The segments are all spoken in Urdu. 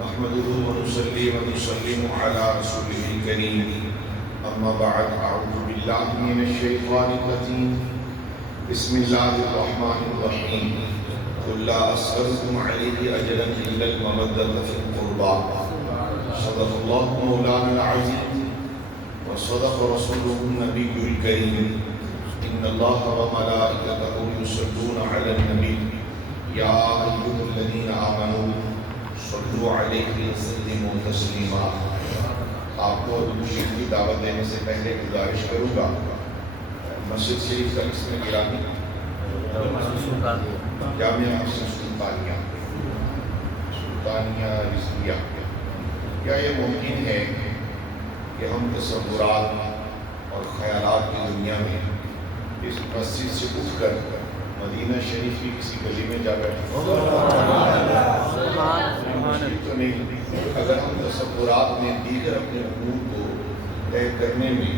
نحمده ونصلي ونسلم على رسوله الكريم أما بعد أعوذ بالله من الشيطان الرجيم بسم الله الرحمن الرحيم قل لا أسألكم عليه أجرا إلا المودة في القربى صدق الله مولانا العظيم وصدق رسوله النبي الكريم إن الله وملائكته يصلون على النبي يا أيها الذين آمنوا صلوا عليه وسلموا تسلیما۔ آپ کو شریف کی دعوت دینے سے پہلے گزارش کروں گا، مسجد شریف کا اس میں گرامی جامعہ مسجد سلطانیہ رضویہ، کیا یہ ممکن ہے کہ ہم تصورات اور خیالات کی دنیا میں اس مسجد سے اٹھ کر مدینہ شریف کی کسی گلی میں جا بیٹھے؟ تو نہیں۔ اگر ہم تصورات میں دیگر اپنے امور کو طے کرنے میں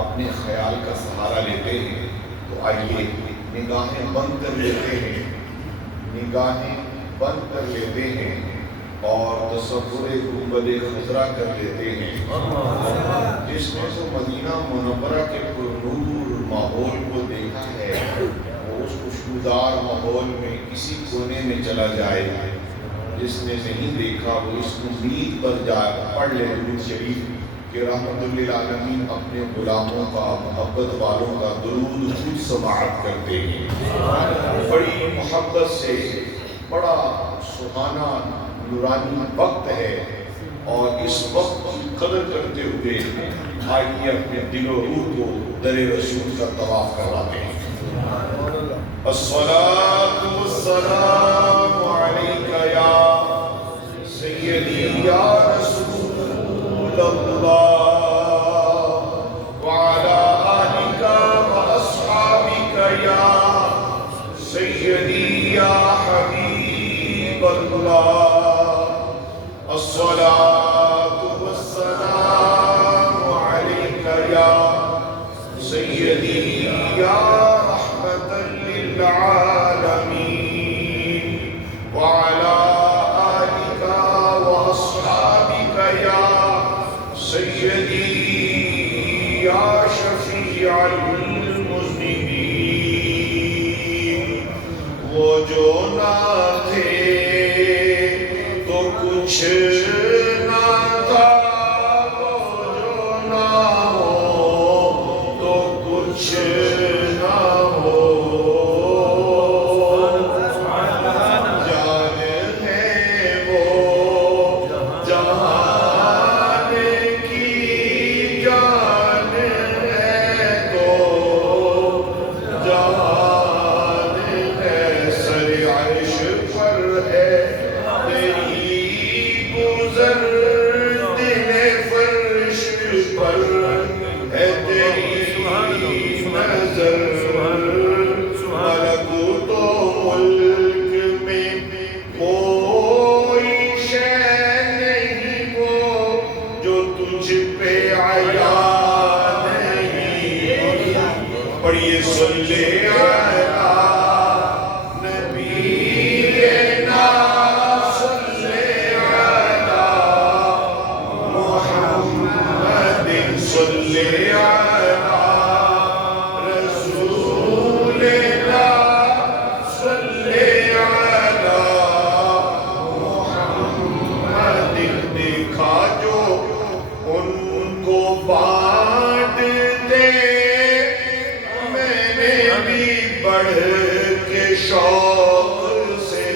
اپنے خیال کا سہارا لیتے ہیں تو آئیے نگاہیں بند کر لیتے ہیں اور تصور گنبد خضرا کر لیتے ہیں، جس نے تو مدینہ منورہ کے پرنور ماحول کو دیکھا ہے وہ اس خوشبودار ماحول میں کسی کونے میں چلا جائے، جس نے نہیں دیکھا وہ اس امید پر جائے پڑھ لے درود شریف کہ رحمت للعالمین اپنے غلاموں کا، محبت والوں کا درود خود سماعت کرتے ہیں۔ بڑی محبت سے بڑا سہانا نورانی وقت ہے، اور اس وقت کی قدر کرتے ہوئے آئیے اپنے دل و روح کو در رسول کا طواف کرواتے ہیں۔ الصلاة والسلام علیکہ یا سیدی یا رسول اللہ وعلی آلکہ واصحابکہ یا سیدی یا حبیب اللہ۔ الصلاة والسلام علیکہ یا سیدی یا رحمت للعالمین وعلی آلکہ واصحابکہ یا سیدی یا شفیع المذنبین۔ وہ جو نہ تھے تو کچھ نہ تھا، وہ جو نہ ہو تو کچھ نہ ہو، جان ہے وہ جہان کی جان ہے تو جہان ہے، سر عرش پر ہے تیری گزر، دل فرش پر ہے تیری نظر، ملکوت و ملک میں کوئی شے نہیں وہ جو تجھ پہ عیاں نہیں۔ پڑھیے صلی علی نبینا صلی علی محمد صلی علی رسولنا صلی علی محمد۔ دیکھا جو ان کو بانٹتے میں نے بھی بڑھ کے شوق سے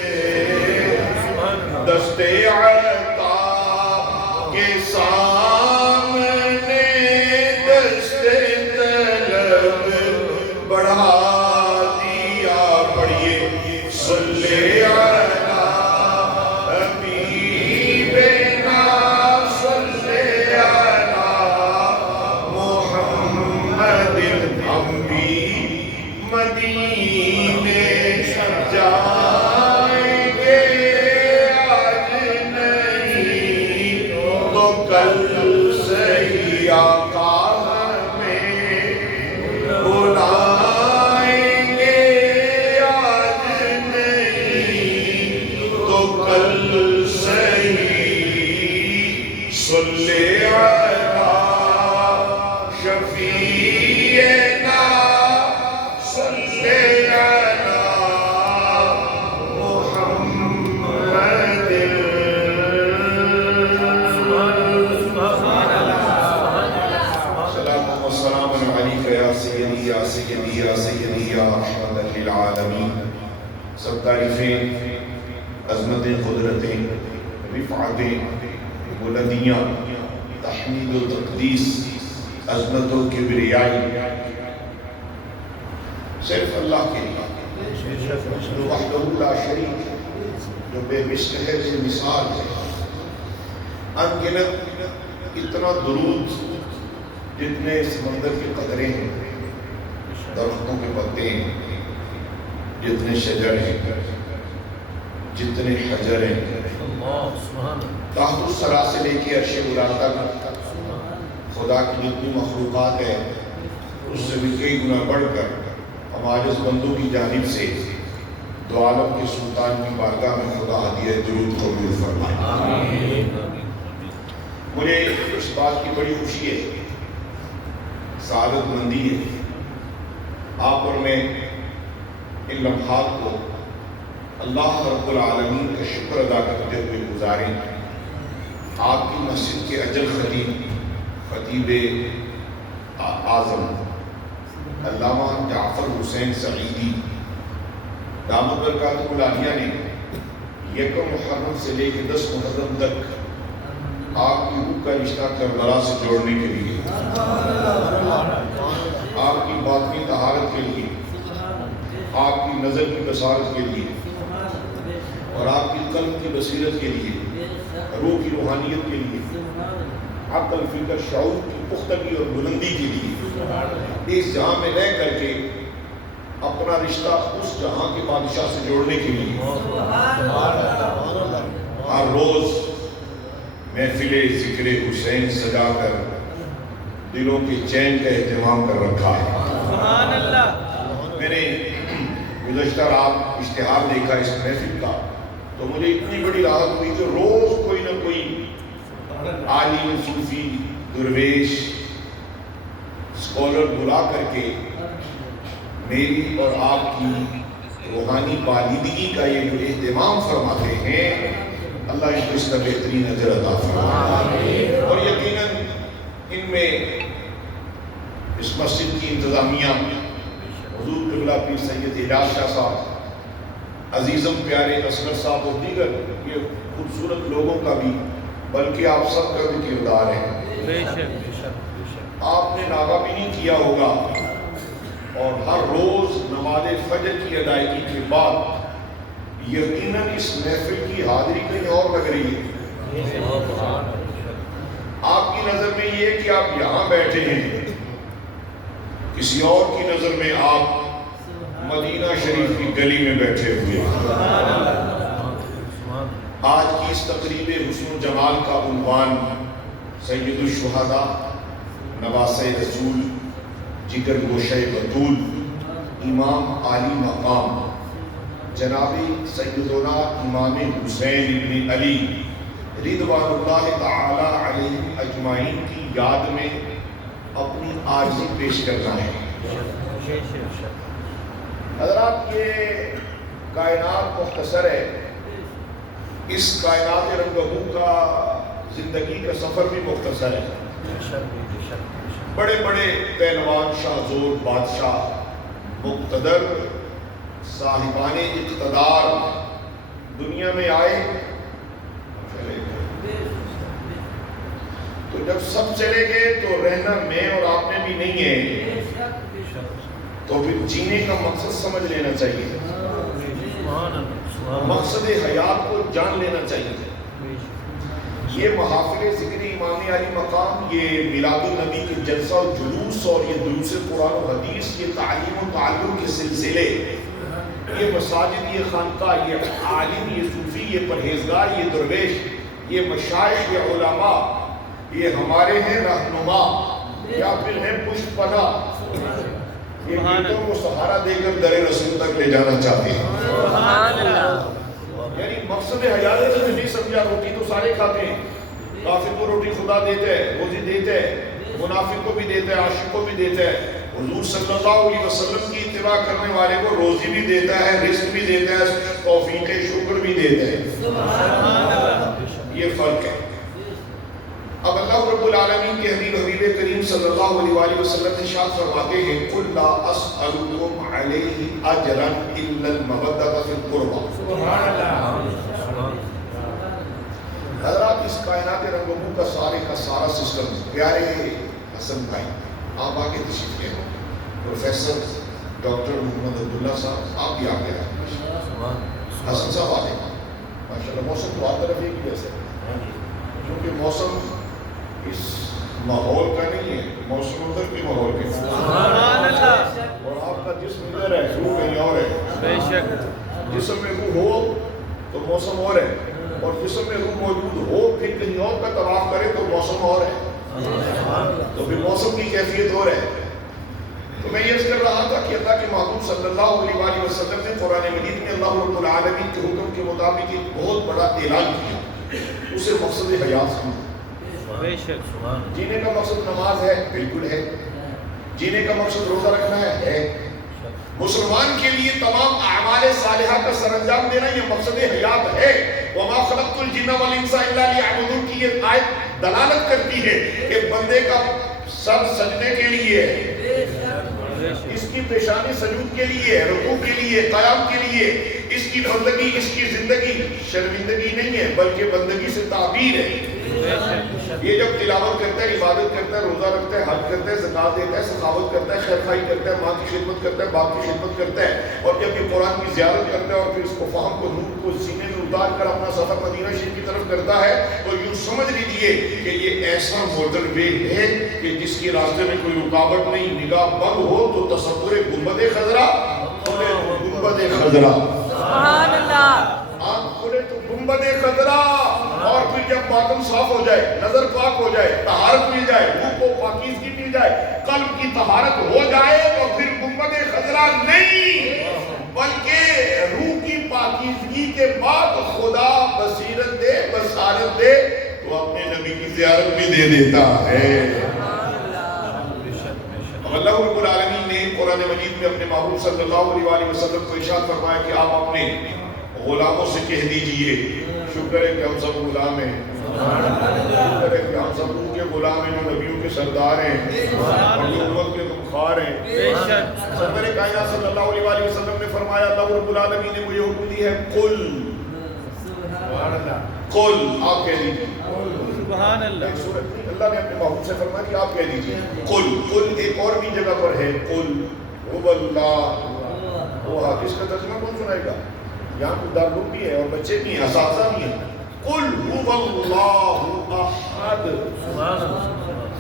دستے عطا کے سامنے دستے طلب بڑھا دیا۔ پڑھیے صلی علی حبیبنا صلی علی محمد۔ ہم بھی مدینے جائیں گے آج رفعتیں، بلندیاں، تحمید و تقدیس، عظمت و کبریائی صرف اللہ کے لیے وحدہ لا شریک، جو بے مثل ہے، بے مثال ہے۔ ان گنت اتنا درود جتنے سمندر کے قطرے ہیں، درختوں کے پتے ہیں، جتنے شجر ہیں، جتنے حجر ہیں، تحت الثری سے لے کے عرش اولی تک خدا کی جتنی مخلوقات ہے اس سے بھی کئی گنا بڑھ کر ہمارے اس بندوں کی جانب سے دو عالم کے سلطان کی بارگاہ میں خدا ہدیہ درود قبول فرمائے۔ مجھے اس بات کی بڑی خوشی ہے، سعادت مندی ہے، آپ اور میں ان لمحات کو اللہ رب العالمین کا شکر ادا کرتے ہوئے گزاریں۔ آپ کی مسجد کے اجل خطیب اعظم علامہ جعفر حسین سعیدی دامت برکاتہ العالیہ نے یکم محرم سے لے کے 10 محرم تک آپ کی روح کا رشتہ کربلا سے جوڑنے کے لیے، آپ کی باطنی طہارت کے لیے، آپ کی نظر کی بصارت کے لیے اور آپ کی قلب کی بصیرت کے لیے، روح کی روحانیت کے لیے، عقل فکر شعور کی پختگی اور بلندی کے لیے اس جہاں میں رہ کر کے اپنا رشتہ اس جہاں کے بادشاہ سے جوڑنے کے لیے ہر روز محفل ذکر حسین سجا کر دلوں کے چین کا اہتمام کر رکھا ہے۔ میں نے گزشتہ رات اشتہار دیکھا اس محفل کا تو مجھے اتنی بڑی راحت ہوئی کہ روز کوئی نہ کوئی عالم، صوفی، درویش، اسکالر بلا کر کے میری اور آپ کی روحانی بالیدگی کا یہ جو اہتمام فرماتے ہیں، اللہ اس کا بہترین اجر عطا فرمائے۔ اور یقیناً ان میں اس مسجد کی انتظامیہ، حضور قبلہ پیر سید اعجاز شاہ صاحب، عزیزم پیارے اصغر صاحب اور دیگر یہ خوبصورت لوگوں کا بھی بلکہ آپ سب کا بھی کردار ہے۔ آپ نے ناغہ بھی نہیں کیا ہوگا اور ہر روز نماز فجر کی ادائیگی کے بعد یقیناً اس محفل کی حاضری کہیں اور لگ رہی ہے۔ آپ کی نظر میں یہ کہ آپ یہاں بیٹھے ہیں، کسی اور کی نظر میں آپ مدینہ شریف کی گلی میں بیٹھے ہوئے ہیں۔ آج کی اس تقریب حسن و جمال کا عنوان سید الشہداء، نواسۂ رسول، جگر گوشہ بطول، امام عالی مقام جناب سیدنا امام حسین بن علی رضوان اللہ تعالی علیہ اجمعین کی یاد میں اپنی عاجزی پیش کرنا ہے۔ حضرات، یہ کائنات مختصر ہے، اس کائنات رنگبو کا زندگی کا سفر بھی مختصر ہے۔ بڑے بڑے پہلوان، شاہ زور، بادشاہ، مقتدر، صاحبان اقتدار دنیا میں آئے چلے گئے۔ تو جب سب چلے گئے تو رہنا میں اور آپ میں بھی نہیں ہے، تو پھر جینے کا مقصد سمجھ لینا چاہیے، مقصد حیات کو جان لینا چاہیے۔ یہ محافل ذکر امام علی مقام، یہ میلاد النبی کے جلسہ و جلوس اور یہ دروس قرآن و حدیث، یہ تعلیم و تعلم کے سلسلے، یہ مساجد، یہ خانقاہ، یہ عالم، یہ صوفی، یہ پرہیزگار، یہ درویش، یہ مشائخ، یہ علماء، یہ ہمارے ہیں رہنما یا پھر ہیں پشت پناہ، یہ گیتوں کو سہارا دے کر در رسول تک لے جانا چاہتے ہیں۔ یعنی مقصد حیات سے نہیں سمجھا، روٹی تو سارے کھاتے ہیں، کافر کو روٹی خدا دیتا ہے، روزی دیتا ہے، منافق کو بھی دیتا ہے، عاشق کو بھی دیتا ہے، حضور صلی اللہ علیہ وسلم کی اتباع کرنے والے کو روزی بھی دیتا ہے، رزق بھی دیتا ہے، توفیق شکر بھی دیتا ہے۔ یہ فرق ہے۔ اب اللہ رب العالمین کے حبیب کریم صلی اللہ علیہ وآلہ وسلم ارشاد فرماتے ہیں قُلْ لَا أَسْأَلُكُمْ عَلَيْهِ أَجْرًا إِلَّا الْمَوَدَّةَ فِي الْقُرْبَى۔ اس کائنات رنگوں کا سارا سسٹم. پیارے حسن بھائی آپ آگے تشریف لے. پروفیسر ڈاکٹر محمد عبداللہ صاحب آپ بھی آگے آئے. حسن صاحب آگے. ماشاءاللہ موسم تو ہر طرف ایک ہی جیسے کیونکہ موسم اس ماحول کا نہیں ہے, موسم ادھر کے ماحول کا. اور آپ کا جسم ادھر ہے, روح کہیں اور ہے. بے شک جسم میں روح ہو تو موسم اور ہے, اور جسم میں روح موجود ہو پھر کہیں اور کا طواف کرے تو موسم اور ہے. تو پھر موسم کی کیفیت اور ہے. تو میں یہ کر رہا تھا کہ اللہ کے محبوب صلی اللہ علیہ وآلہ وسلم نے قرآن مجید میں اللہ رب العالمین کے حکم کے مطابق ایک بہت بڑا اعلان کیا. اسے مقصد حیات سمجھا. بے شک جینے کا مقصد نماز ہے, بالکل ہے. جینے کا مقصد روزہ رکھنا ہے. مسلمان کے لیے تمام اعمال صالحہ کا سر انجام دینا یہ مقصد حیات ہے. وما خلقت الجن والانس الا لیعبدون کی یہ آیت دلالت کرتی ہے کہ بندے کا سر سجدے کے لیے ہے, اس کی پیشانی سجود کے لیے, رکوع کے لیے, قیام کے لیے. اس کی بندگی, اس کی زندگی شرمندگی نہیں ہے بلکہ بندگی سے تعبیر ہے. یہ جب تلاوت کرتا ہے, عبادت کرتا ہے, روزہ رکھتا ہے, حج کرتا ہے, زکات دیتا ہے, سخاوت کرتا ہے, خیرخواہی کرتا ہے, ماں کی خدمت کرتا ہے, باپ کی خدمت کرتا ہے, اور جب یہ قرآن کی زیارت کرتا ہے اور پھر اس کو فہم کو نور کو سینے میں اتار کر اپنا سفر مدینہ شریف کی طرف کرتا ہے تو یوں سمجھ لیجئے کہ یہ ایسا موٹر وے ہے کہ جس کے راستے میں کوئی رکاوٹ نہیں. نگاہ بند ہو تو تصور گنبد خضرا, گنبد خضرا, سبحان اللہ. آنکھ کھلے تو گنبد خضرا, اور پھر جب باطن صاف ہو جائے, نظر پاک ہو جائے, طہارت مل جائے, روح کو پاکیزگی مل جائے, قلب کی طہارت ہو جائے تو پھر گنبد خضرا نہیں بلکہ روح کی پاکیزگی کے بعد خدا بصیرت دے, بصارت دے تو اپنے نبی کی زیارت بھی دے دیتا ہے. اللہ رب العالمین نے قرآن مجید میں اپنے محبوب صلی اللہ علیہ وآلہ وسلم کو ارشاد فرمایا کہ آپ اپنے غلاموں سے کہہ دیجئے, شکر ہے کہ ہم سب غلام ہیں, شکر ہے کہ ہم سب ان کے غلام ہیں جو نبیوں کے سردار ہیں اور جو امت کے مختار ہیں. سرور کائنات صلی اللہ علیہ وآلہ وسلم نے فرمایا, اللہ رب العالمین نے مجھے حکم دی ہے قل, قل آپ کہہ دیجئے. سبحان اللہ. اللہ نے اپنے محبوب سے فرمایا کہ آپ کہہ دیجئے قل. قل ایک اور بھی جگہ پر ہے, قل هو اللہ. وہ اس کا ترجمہ کون سنائے گا؟ یہاں کو دارالعلوم بھی ہے اور بچے بھی ہیں, اساتذہ بھی ہیں. قل هو اللہ احد.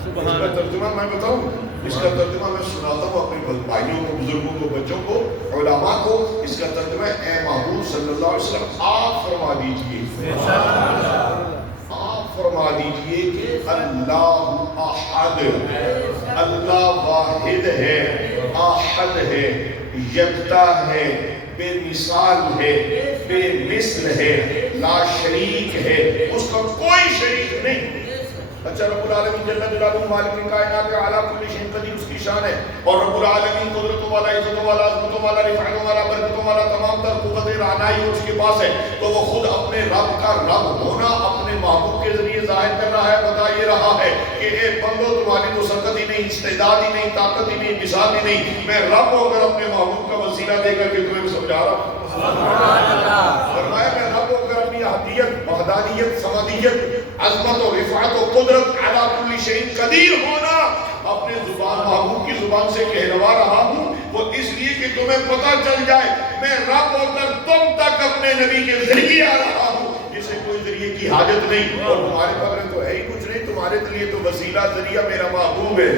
اس کا ترجمہ میں بتاؤں, اس کا ترجمہ میں سناتا ہوں اپنے بھائیوں کو, بزرگوں کو, بچوں کو, علماء کو. اس کا ترجمہ ہے اے محبوب صلی اللہ علیہ وسلم آپ فرما دیجئے, آپ فرما دیجئے کہ اللہ احد, اللہ واحد ہے, احد ہے, یکتا ہے, بے مثال ہے, بے مثل ہے, لا شریک ہے, اس کا کوئی شریک نہیں. اچھا رب العالمین جل جلالہ مالک کائنات اعلیٰ کل شیء قدیر اس کی شان ہے, اور رب العالمین قدرتوں والا, عزتوں والا, عظمتوں والا, رفعتوں والا, برکتوں والا, تمام تر قوت رعنائی اس کے پاس ہے. تو وہ خود اپنے رب کا رب ہونا اپنے محبوب کے ذریعے ظاہر کر رہا ہے, بتا یہ رہا ہے کہ اے بندو تمہاری تو سرکت ہی نہیں, استعداد ہی نہیں, طاقت ہی نہیں, مثال ہی نہیں, میں رب ہو کر اپنے محبوب کا وسیلہ دے کر کے تمہیں سمجھا رہا ہوں. فرمایا میں رب ہو کر اپنی احدیت, وحدانیت, سمدیت, عظمت و رفعت و قدرت علی کل شیء قدیر ہونا اپنے زبان, محبوب کی زبان سے کہلوا رہا ہوں. وہ اس لیے کہ تمہیں پتہ چل جائے میں رب ہو کر تم تک اپنے نبی کے ذریعے آ رہا ہوں, جسے کوئی ذریعے کی حاجت نہیں, اور تمہارے پاس تو ہے ہی کچھ نہیں, تمہارے لیے تو وسیلہ ذریعہ میرا محبوب ہے.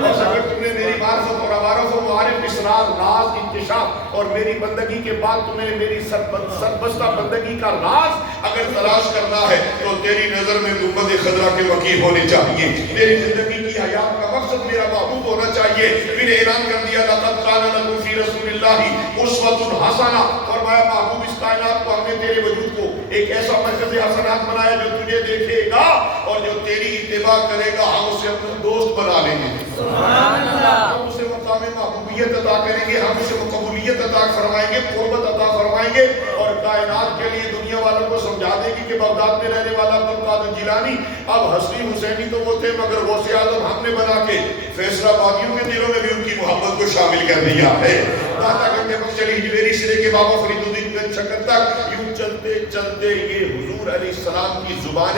اور اگر تم نے میری معرفت اور عوارف و معارف, اسرار, راز, انکشاف اور میری بندگی کے بعد تمہیں میری سربستہ بندگی کا راز اگر تلاش کرنا ہے تو تیری نظر میں گنبد خضرا کے وقیع ہونے چاہیے, میری زندگی کی حیات کا مقصد میرا محبوب ہونا چاہیے. پھر اعلان کر دیا لقد کان لکم فی رسول اللہ اسوۃ حسنہ. فرمایا محبوب اس کائنات کو ہم نے تیرے وجود کو ایک ایسا مرکز حسنات بنایا جو تجھے دیکھے گا اور جو تیری اتباع کرے گا ہم اسے اپنا دوست بنا لیں گے. سبحان اللہ. ہم اسے مقام محبوبیت عطا کریں گے, ہم اسے مقبولیت عطا فرمائیں گے, قربت عطا فرمائیں گے, اور کائنات کے لیے دنیا والوں کو سمجھا دیں گے کہ بغداد میں رہنے والا عبدالقادر جیلانی اب حسنی حسینی تو وہ تھے مگر غوث اعظم ہم نے بنا کے فیصلہ بادیوں کے دلوں میں بھی ان کی محبت کو شامل کر دیا ہے. داتا گنج بخش علی ہجویری سے لے کے بابا فرید الدین گنج شکر تک یوں چلتے چلتے یہ حضور علیہ السلام کی زبان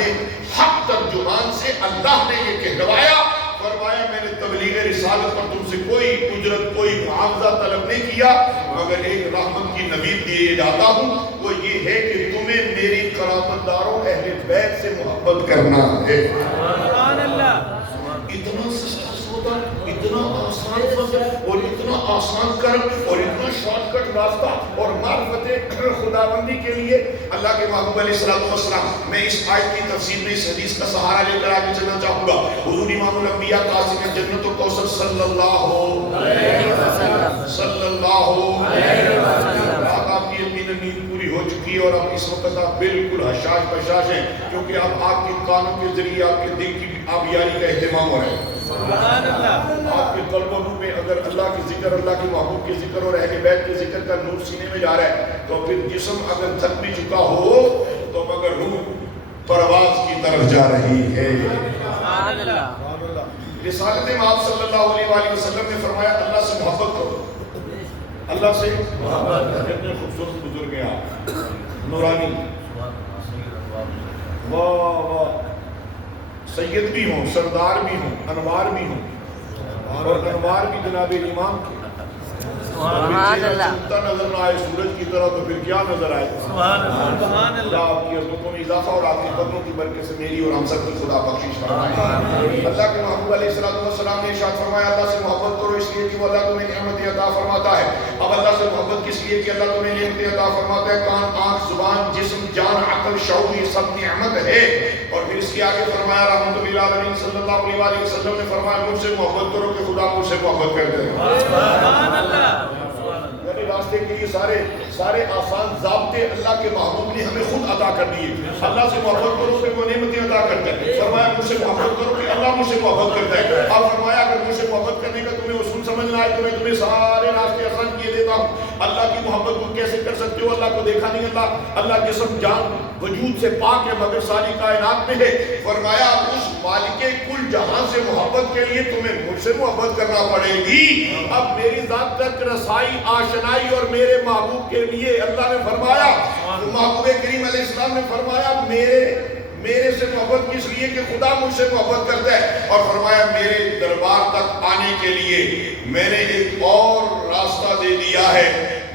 حق ترجمان سے اللہ نے یہ کہلوایا، فرمایا میں نے تبلیغ رسالت پر تم سے کوئی اجرت کوئی معاوضہ طلب نہیں کیا، مگر ایک رحمت کی نوید دیے جاتا ہوں، وہ یہ ہے کہ تمہیں میری قرابت داروں اہل بیت سے محبت کرنا ہے۔ سبحان اللہ۔ اتنا سستا سودا، اتنا آسان فضل اور اتنا آسان کرم اور اتنا شارٹ کٹ راستہ اور معرفت خداوندی کے لیے اللہ کے محبوب علیہ السلام۔ میں اس آیت کی تفسیر میں اس حدیث کا سہارا لے کر آگے چلنا چاہوں گا۔ حضور امام الانبیاء قاسم جنت الکوثر صلی اللہ علیہ وسلم آپ کی یقیناً نیند پوری ہو چکی ہے اور اب اس وقت آپ بالکل حشاش بشاش ہیں، کیونکہ اب آپ کے کانوں کے ذریعے آپ کے دل کی آبیاری کا اہتمام ہو رہا ہے۔ سبحان اللہ۔ آپ کے قلب و روح میں اگر اللہ کے ذکر، اللہ کے محبوب کے ذکر اور اہل بیت کے ذکر کا نور سینے میں جا رہا ہے تو پھر جسم اگر تھک بھی چکا ہو تو مگر روح پرواز کی طرف جا رہی ہے۔ سبحان اللہ۔ رسالت میں آپ صلی اللہ علیہ وآلہ وسلم نے فرمایا اللہ سے محبت کرو، اللہ سے محبت۔ اتنے خوبصورت بزرگ ہیں آپ، نورانی، واہ واہ، سید بھی ہوں، سردار بھی ہوں، انوار بھی ہوں، اور انوار بھی جناب امام کے۔ سبحان اللہ۔ چلتا نظر نہ آئے سورج کی طرح تو پھر کیا نظر آئے؟ سبحان اللہ۔ سبحان اللہ اللہ۔ آپ کی عظمتوں میں اضافہ اور آپ کی قدروں کی برکت سے میری اور ہم سب کی خدا بخشش فرمائے۔ اللہ کے محبوب علیہ السلام نے ارشاد فرمایا اللہ سے محبت کرو اس لیے کہ وہ اللہ تمہیں نعمتیں عطا فرماتا ہے۔ اب اللہ سے محبت کس لیے کہ اللہ تمہیں نعمتیں عطا فرماتا ہے؟ کان، آنکھ، زبان، جسم، جان، عقل، شعور، یہ سب نعمت ہے۔ اور پھر اس کے آگے فرمایا رحمت للعالمین صلی اللہ علیہ وسلم نے فرمایا مجھ سے محبت کرو کہ خدا مجھ سے محبت کرتے ہیں۔ سبحان اللہ۔ یعنی راستے کے لیے سارے آسان ضابطے اللہ کے محبوب نے ہمیں خود عطا کر دیے۔ اللہ سے محبت کرو کہ وہ نعمتیں عطا کرتا ہے۔ فرمایا مجھ سے محبت کرو کہ اللہ مجھ سے محبت کرتا ہے۔ اب فرمایا اگر مجھ سے محبت کرنے کا تمہیں اصول سمجھنا ہے تو میں تمہیں سارے راستے آسان کیے دیتا ہوں۔ اللہ کی محبت کو کیسے کر سکتے ہو؟ اللہ کو دیکھا نہیں، اللہ جسم جان وجود سے پاک ہے مگر ساری کائنات میں ہے۔ فرمایا اس مالک کل جہاں سے محبت کے لیے تمہیں مجھ سے محبت کرنا پڑے گی۔ اب میری ذات تک رسائی، آشنائی اور میرے محبوب کے لیے اللہ نے فرمایا، محبوب کریم علیہ السلام نے فرمایا میرے سے محبت کس لیے کہ خدا مجھ سے محبت کرتا ہے۔ اور فرمایا میرے دربار تک آنے کے لیے میں نے ایک اور راستہ دے دیا ہے،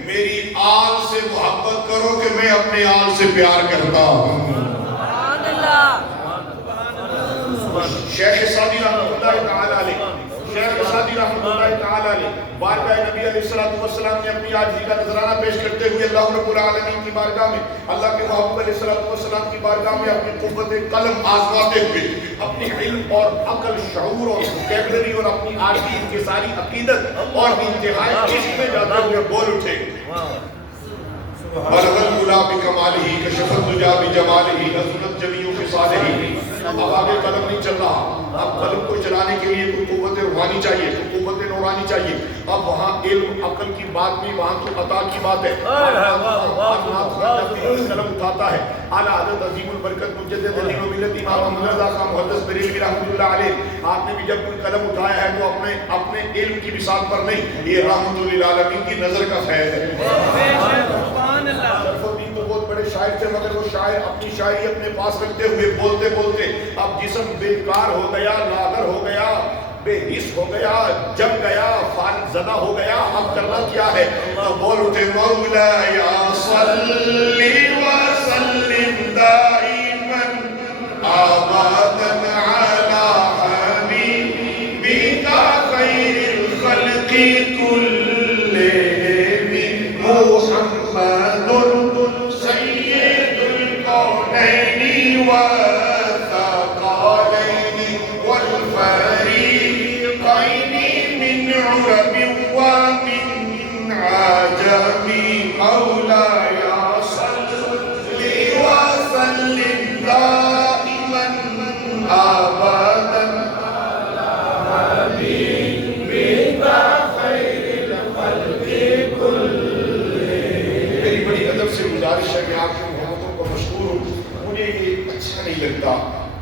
میری آل سے محبت کرو کہ میں اپنے آل سے پیار کرتا ہوں۔ سبحان اللہ۔ شیخ سعدی رحمۃ اللہ تعالی علیہ، شیخ سعدی رحمۃ اللہ تعالی علیہ بارگاہ نبی علیہ السلام نے اپنی عاجزی کا نذرانہ پیش کرتے ہوئے اللہ رب العالمین کی بارگاہ میں، اللہ کے محبوب علیہ السلام کی بارگاہ میں اپنی قوت قلم آزماتے ہوئے اپنی علم اور عقل، شعور اور وکیبلری اور اپنی عارفی انکساری عقیدت اور انتہائی عشق میں جاتے ہوئے بول اٹھے، بلغ العلا بکمالہ کشف الدجا بجمالہ نزلت جمیع خصالہ۔ اب آگے قلم نہیں چل رہا، اب قلم کو چلانے کے لیے کوئی قوت روحانی چاہیے، کوئی قوت نورانی چاہیے۔ اب وہاں علم عقل کی بات نہیں، وہاں تو عطا کی بات ہے۔ قلم اٹھاتا ہے اعلیٰ حضرت عظیم البرکت مجدد دین و ملت امام محمد رضا خان محدث بریلوی رحمۃ اللہ علیہ، آپ نے بھی جب کوئی قلم اٹھایا ہے تو اپنے علم کی بساط پر نہیں، یہ رحمت للعالمین کی نظر کا فیض ہے۔ سبحان اللہ۔ شرف الدین تو بہت بڑے شاعر تھے مگر وہ شاعر اپنی شاعری اپنے پاس رکھتے ہوئے بولتے بولتے اب جسم بیکار ہو گیا، لاغر ہو گیا، بے حس ہو گیا، جم گیا، فارغ زدہ ہو گیا، اب کرنا کیا ہے؟ تو بول اٹھے مولایا صلی وسلم دائما ابدا علی حبیبک خیر الخلق کلہم محمد سید الکونین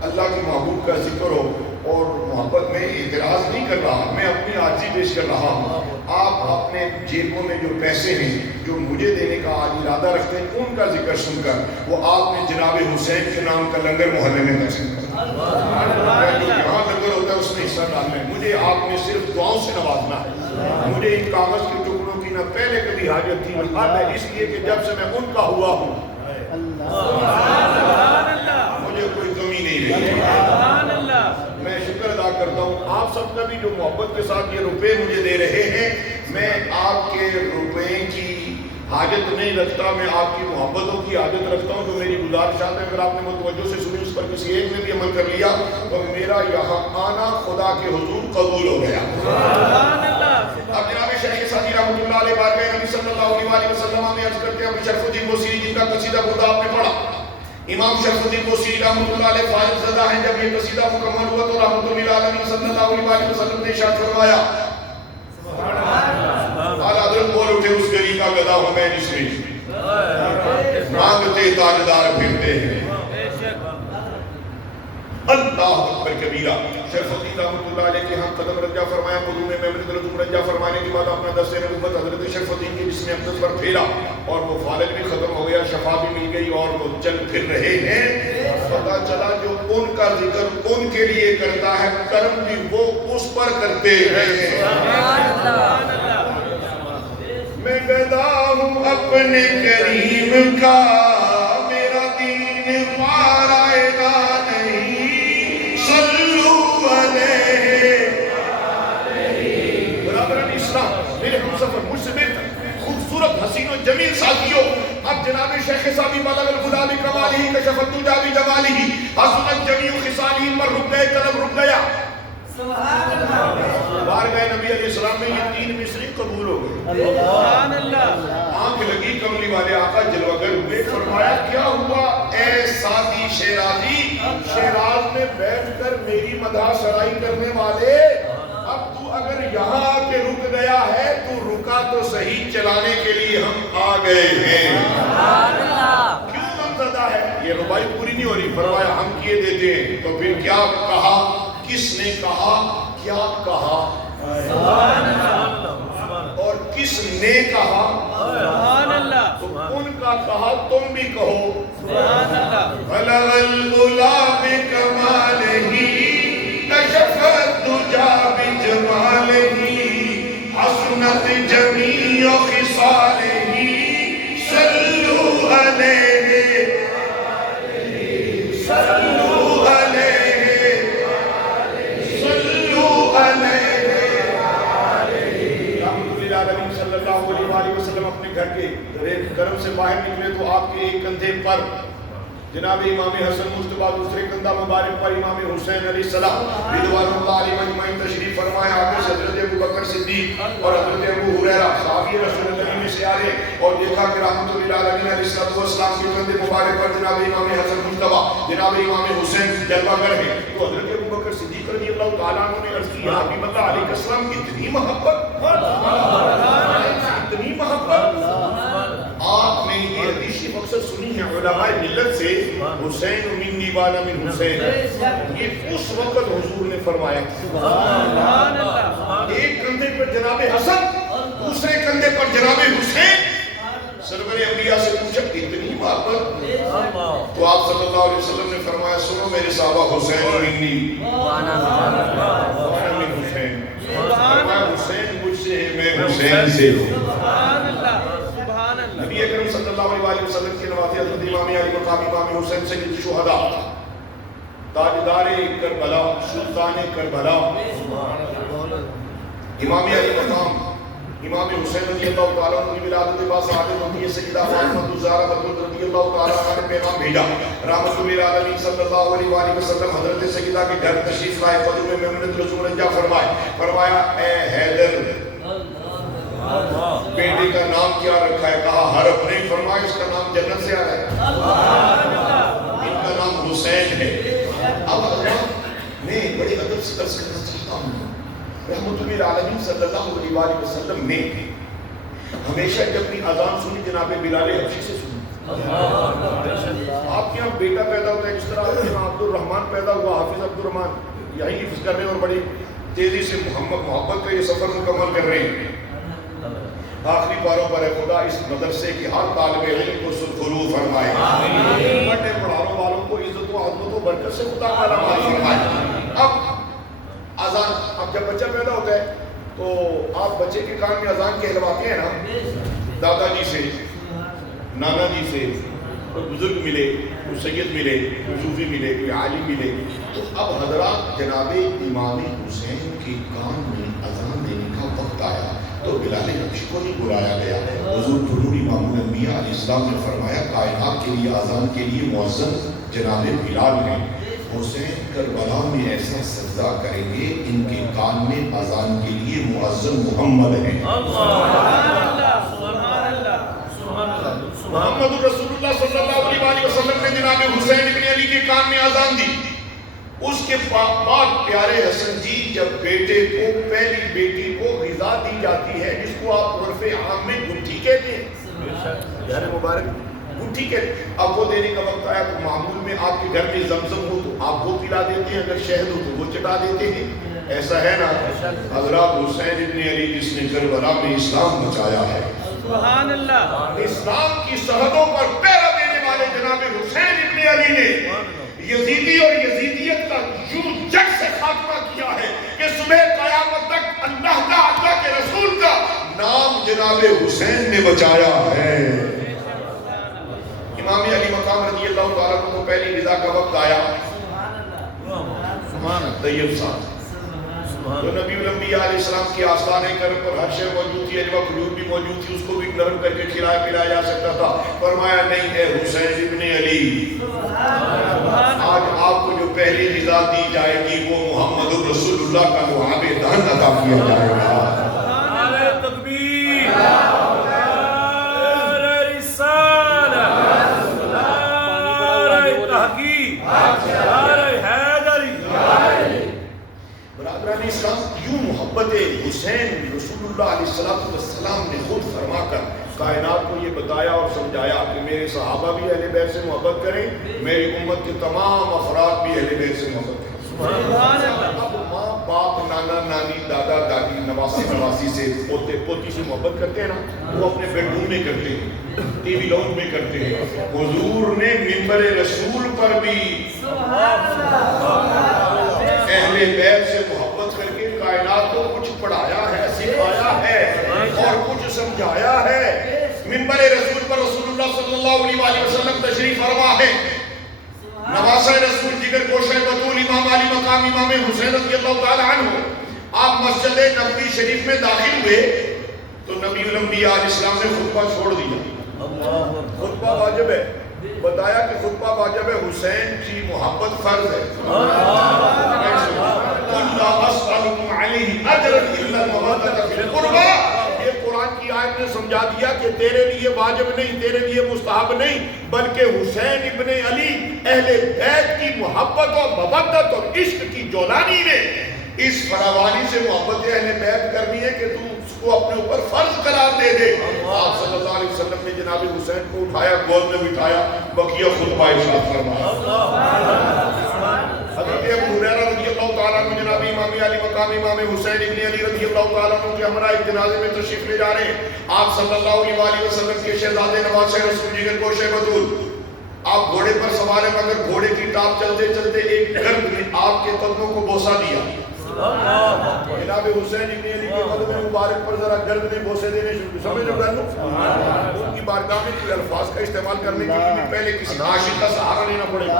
اللہ کے محبوب کا ذکر ہو اور محبت میں اعتراض نہیں کر رہا، میں اپنی عاجزی پیش کر رہا ہوں۔ آپ اپنے جیبوں میں جو پیسے ہیں جو مجھے دینے کا آج ارادہ رکھتے ہیں ان کا ذکر سن کر وہ آپ نے جناب حسین کے نام کا لنگر محلے میں تقسیم کرنا، جو یہاں لنگر ہوتا ہے اس میں حصہ ڈالنا ہے۔ مجھے آپ نے صرف دعاؤں سے نوازنا ہے۔ مجھے ان کاغذ کے ٹکڑوں کی نہ پہلے کبھی حاجت تھی، اب ہے اس لیے کہ جب سے میں ان کا ہوا ہوں مجھے کوئی کمی نہیں رہی۔ میں شکر ادا کرتا ہوں آپ سب کا بھی جو محبت کے ساتھ یہ روپے مجھے دے رہے ہیں۔ میں آپ کے روپے کی حاجت نہیں رکھتا، میں آپ کی محبتوں کی حاجت رکھتا ہوں۔ جو میری گزارشات ہے اگر آپ نے متوجہ سے سنی، اس پر کسی ایک نے بھی عمل کر لیا تو میرا یہاں آنا خدا کے حضور قبول ہو گیا۔ اب جناب شیخ سعدی رحمۃ اللہ علیہ بارگاہ نبی صلی اللہ علیہ وسلم میں عرض کرتے ہیں شرف الدین بوصیری جن کا قصیدہ خدا آپ نے پڑھا، امام شرف الدین بوصیری رحمۃ اللہ علیہ فائز زدہ ہیں۔ جب یہ قصیدہ مکمل ہوا تو رحمۃ للعالمین صلی اللہ علیہ وسلم نے ارشاد فرمایا، حضرت بول اٹھے اس گلی کا گدا ہوں میں جس میں مانگتے تاجدار پھرتے ہیں۔ اللہ اکبر کبیرہ۔ شرف الدین رحمۃ اللہ علیہ کے ہم قدم رجا فرمایا، قدوم محمد قدم رجا فرمانے کے بعد اپنا دست نبوت حضرت شرف الدین کے جسم اقدس پر پھیرا اور وہ فالج بھی ختم ہو گیا، شفا بھی مل گئی اور وہ چل پھر رہے ہیں۔ پتا چلا جو ان کا ذکر ان کے لیے کرتا ہے، کرم بھی وہ اس پر کرتے ہیں۔ میں گدا ہوں اپنے کریم کا، میرا دین پار آئے گا نہیں، صلو علیہ۔ برابران اسلام میرے ہم سفر مجھ سے بہتر خوبصورت حسین و جمیل ساتھیوں، اب جناب شیخ صاحبی بلغ الخدا بکمالہ کشف الدجی بجمالہ حسنت جمیع خصالہ پر رک گئے قلم رک گیا۔ بارگاہ نبی علیہ السلام میں یہ تین مصری قبول ہو گئے۔ آنکھ لگی کملی والے آقا جلوگر ہوئے، فرمایا کیا ہوا اے سعدی شیرازی؟ شیراز میں بیٹھ کر میری مدح سرائی کرنے والے، اب تو اگر یہاں آ کے رک گیا ہے تو رکا تو صحیح، چلانے کے لیے ہم آ گئے ہیں۔ کیوں غمزدہ ہے؟ یہ ربائی پوری نہیں ہو رہی۔ فرمایا ہم کیے دیتے ہیں، تو پھر کیا کہا، کس نے کہا، کیا کہا اور کس نے کہا، تو ان کا کہا تم بھی کہو۔ بلغ العلا بکمالہ کشف الدجی بجمالہ حسنت جمیع خصالہ صلو علیہ صلو علیہ صلو علیہ۔ رحمت للعالمین صلی اللہ علیہ وسلم اپنے گھر کے گرم سے باہر نکلے تو آپ کے ایک کندھے پر جناب امام حسن مجتبیٰ، دوسرے کندھا مبارک پر امام حسین علیہ السلام رضوان اللہ علیہ مجمعین تشریف فرمائے۔ آگے سے حضرت ابوبکر صدیق اور حضرت ابو ہریرہ صحابی رسول اللہ میں سے آئے اور دیکھا کہ رحمت للعالمین علیہ السلام کے کندھے مبارک پر جناب امام حسن مجتبیٰ جناب امام حسین جلوہ گر ہے۔ تو حضرت ابوبکر صدیق رضی اللہ تعالیٰ عنہ نے عرض کی، یا حبیب اللہ علیہ السلام اتنی محبت، اتنی محبت۔ آپ نے یہ حدیث مقصد سنی ہے علماء ملت سے، حسین منی وانا من حسین، یہ اس وقت حضور نے فرمایا۔ ایک کندھے پر جناب حسن، دوسرے کندھے پر جناب حسین۔ سرور انبیاء سے پوچھا اتنی محبت؟ تو آپ صلی اللہ علیہ وسلم نے فرمایا سنو میرے صحابہ، حسین منی وانا من حسین، فرمایا حسین مجھ سے ہے میں حسین سے ہوں۔ نبی اکرم صلی اللہ علیہ وسلم کے نواتے حضرت امام علی مقام امام حسین سید الشہداء، تاجدار کربلا، سلطان کربلا، امام علی مقام امام حسین رضی اللہ تعالیٰ عنہ کی ولادت کے بعد سعادت ہوتی ہے۔ سیدہ فاطمہ الزہرا بتول رضی اللہ تعالیٰ عنہ نے پیغام بھیجا، رحمت للعالمین صلی اللہ علیہ وسلم حضرت سیدہ کے گھر تشریف لائے، قدوم محمد رسول اللہ فرمائے، فرمایا اے حیدر بیٹے کا نام کیا رکھا ہے؟ کہا حرب نہیں، فرمایا اس کا نام جنت سے آ رہا ہے، ان کا نام حسین ہے۔ اب میں بڑے ادب سے درس کرنا چاہتا ہوں، رحمت للعالمین صلی اللہ علیہ وسلم نے ہمیشہ جب بھی اذان سنی جناب بلال حبشی سے سنی۔ آپ کے یہاں بیٹا پیدا ہوتا ہے جس طرح آپ کے یہاں عبد الرحمن پیدا ہوا، حافظ عبد الرحمن، یہی حفظ کر رہے ہیں اور بڑی تیزی سے محبت کا یہ سفر مکمل کر رہے ہیں. آخری باروں پر ہے خدا اس مدرسے کی ہر طالب علم کو سرخرو فرمائے. پڑھنے پڑھانے والوں کو عزت و عظمت و برکت سے خدا تعالیٰ مالی فرمائے. اب اذان، اب جب بچہ پیدا ہوتا ہے تو آپ بچے کے کان میں اذان کہلواتے ہیں نا، دادا جی سے، نانا جی سے، کوئی بزرگ ملے، کوئی سید ملے، کوئی صوفی ملے، کوئی عالم ملے. تو اب حضرات جناب امام حسین کے کان میں اذان دینے کا وقت آیا تو بلال حبشی کو نہیں بلایا گیا. حضور جنور امام الانبیاء علیہ السلام نے فرمایا کائنات کے لیے اذان کے لیے مؤذن جناب بلال ہیں. حسین کربلا میں ایسا سجدہ کریں گے ان کے کان میں اذان کے لیے مؤذن محمد ہیں. محمد رسول اللہ صلی اللہ علیہ وسلم نے جناب حسین ابن علی کے کان میں اذان دی. اس کے بعد پیارے حسن جی جب بیٹے کو، پہلی بیٹی کو غذا دی جاتی ہے جس کو آپ عرف عام میں گٹھی کہتے ہیں، یعنی مبارک گٹھی کہتے ہیں، اب وہ دینے کا وقت آیا تو معمول میں آپ کے گھر میں زمزم ہو تو آپ وہ پلا دیتے ہیں، اگر شہد ہو تو وہ چٹا دیتے ہیں. ایسا ہے نا حضرات حسین ابن علی جس نے کربلا میں اسلام بچایا ہے، سبحان اللہ، اسلام کی سرحدوں پر پہرا دینے والے جناب حسین ابن علی نے یزیدی اور یزیدیت کا یوں جگ سے خاتمہ کیا ہے کہ صبح قیامت تک اللہ کا، اللہ کے رسول کا نام جناب حسین نے بچایا ہے. امام علی مقام رضی اللہ تعالیٰ کو پہلی رضا کا وقت آیا. طیب صاحب تو نبی الانبیاء علیہ السلام کی آستانے کرم پر ہر شے موجود تھی، اجوا کھجور بھی موجود تھی، اس کو بھی نرم کر کے کھلایا پلایا جا سکتا تھا. فرمایا نہیں ہے حسین ابن علی، آج آپ کو جو پہلی غذا دی جائے گی وہ محمد رسول اللہ کا لعاب دہن عطا کیا جائے گا. نعرہ تکبیر، نعرہ رسالت، نعرہ تحقیق، نعرہ حیدری. برادران اسلام، یوں محبت حسین رسول اللہ علیہ السلام نے خود فرما کر کائنات کو یہ بتایا اور سمجھایا کہ میرے صحابہ بھی اہل بیت سے محبت کریں، میری امت کے تمام افراد بھی اہل بیت سے محبت کریں. اب ماں باپ، نانا نانی، دادا دادی، نواسی نواسی سے، پوتے پوتی سے محبت کرتے ہیں نا، وہ اپنے بیڈ روم میں کرتے ہیں، ٹی وی لاؤنج میں کرتے ہیں. حضور نے منبر رسول پر بھی اہل بیت سے محبت کر کے کائنات کو کچھ پڑھایا ہے، سکھایا ہے اور کچھ سمجھایا ہے. منبر رسول پر رسول اللہ صلی اللہ علیہ وسلم تشریف فرما ہے. نواسہ رسول جگر گوشہ بطول امام علی مقام امام حسین رضی اللہ تعالیٰ عنہ، آپ مسجد نبوی شریف میں داخل ہوئے تو نبی الانبیاء علیہ السلام نے خطبہ چھوڑ دیا. خطبہ واجب ہے، بتایا کہ خطبہ واجب ہے، حسین کی محبت فرض ہے. یہ قرآن کی آیت نے سمجھا دیا کہ تیرے لیے واجب نہیں، تیرے لیے مستحب نہیں، بلکہ حسین ابن علی اہل بیت کی محبت اور مودت اور عشق کی جولانی نے اس فراوانی سے محبت اہل بیت کرنی ہے کہ تو اس کو اپنے اوپر فرض قرار دے دے. آپ صلی اللہ علیہ وسلم نے جناب حسین کو اٹھایا، گود میں بٹھایا، بقیہ خطبہ ارشاد فرمایا. حضرت ابو ہریرہ رضی اللہ تعالیٰ عنہ جناب امام علی مقام امام حسین ابن علی رضی اللہ تعالیٰ عنہ کے ہمراہ ایک جنازے میں تشریف لے جا رہے ہیں. آپ صلی اللہ علیہ وسلم کے شہزادے نواسہ رسول جگر گوشہ بطول، آپ گھوڑے پر سوار ہیں مگر گھوڑے کی ٹاپ چلتے چلتے ایک گرد نے آپ کے قدموں کو بوسہ دیا. جناب حسین ابن علی کے قدم مبارک پر ذرا گرد نے بوسے دینے شروع. سمجھ لو گھر ان کی بارگاہ میں کوئی الفاظ کا استعمال کرنے کے لیے پہلے کسی عاشق کا سہارا لینا پڑے گا.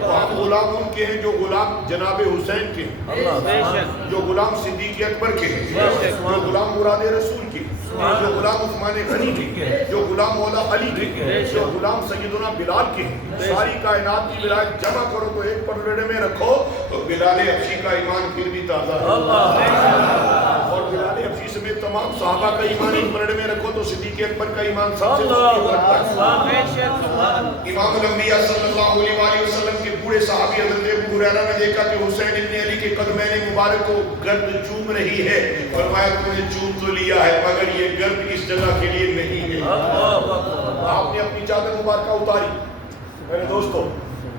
تو آپ غلام ان کے ہیں جو غلام جناب حسین کے ہیں، جو غلام صدیق اکبر کے ہیں، جو غلام مراد رسول کے، جو غلام عثمان غنی کے، جو غلام مولا علی کے، جو غلام سیدنا بلال کے. ساری کائنات کی ولایت جمع کرو تو ایک پلڑے میں رکھو تو بلال حبشی کا ایمان پھر بھی تازہ ہے. اور بلال حبشی سمیت تمام صحابہ کا ایمان ایک پلڑے میں رکھو تو صدیق اکبر کا ایمان سب سے امام الانبیاء صلی اللہ علیہ وسلم کے بوڑھے صحابی حضرت ابو ہریرہ نے دیکھا کہ حسین ابن علی کے قدمین مبارک کو گرد چوم رہی ہے. فرمایا تم نے چوم تو لیا ہے مگر یہ گرد اس جگہ کے لیے نہیں ہے. آپ نے اپنی چادر مبارکہ اتاری. میرے دوستو،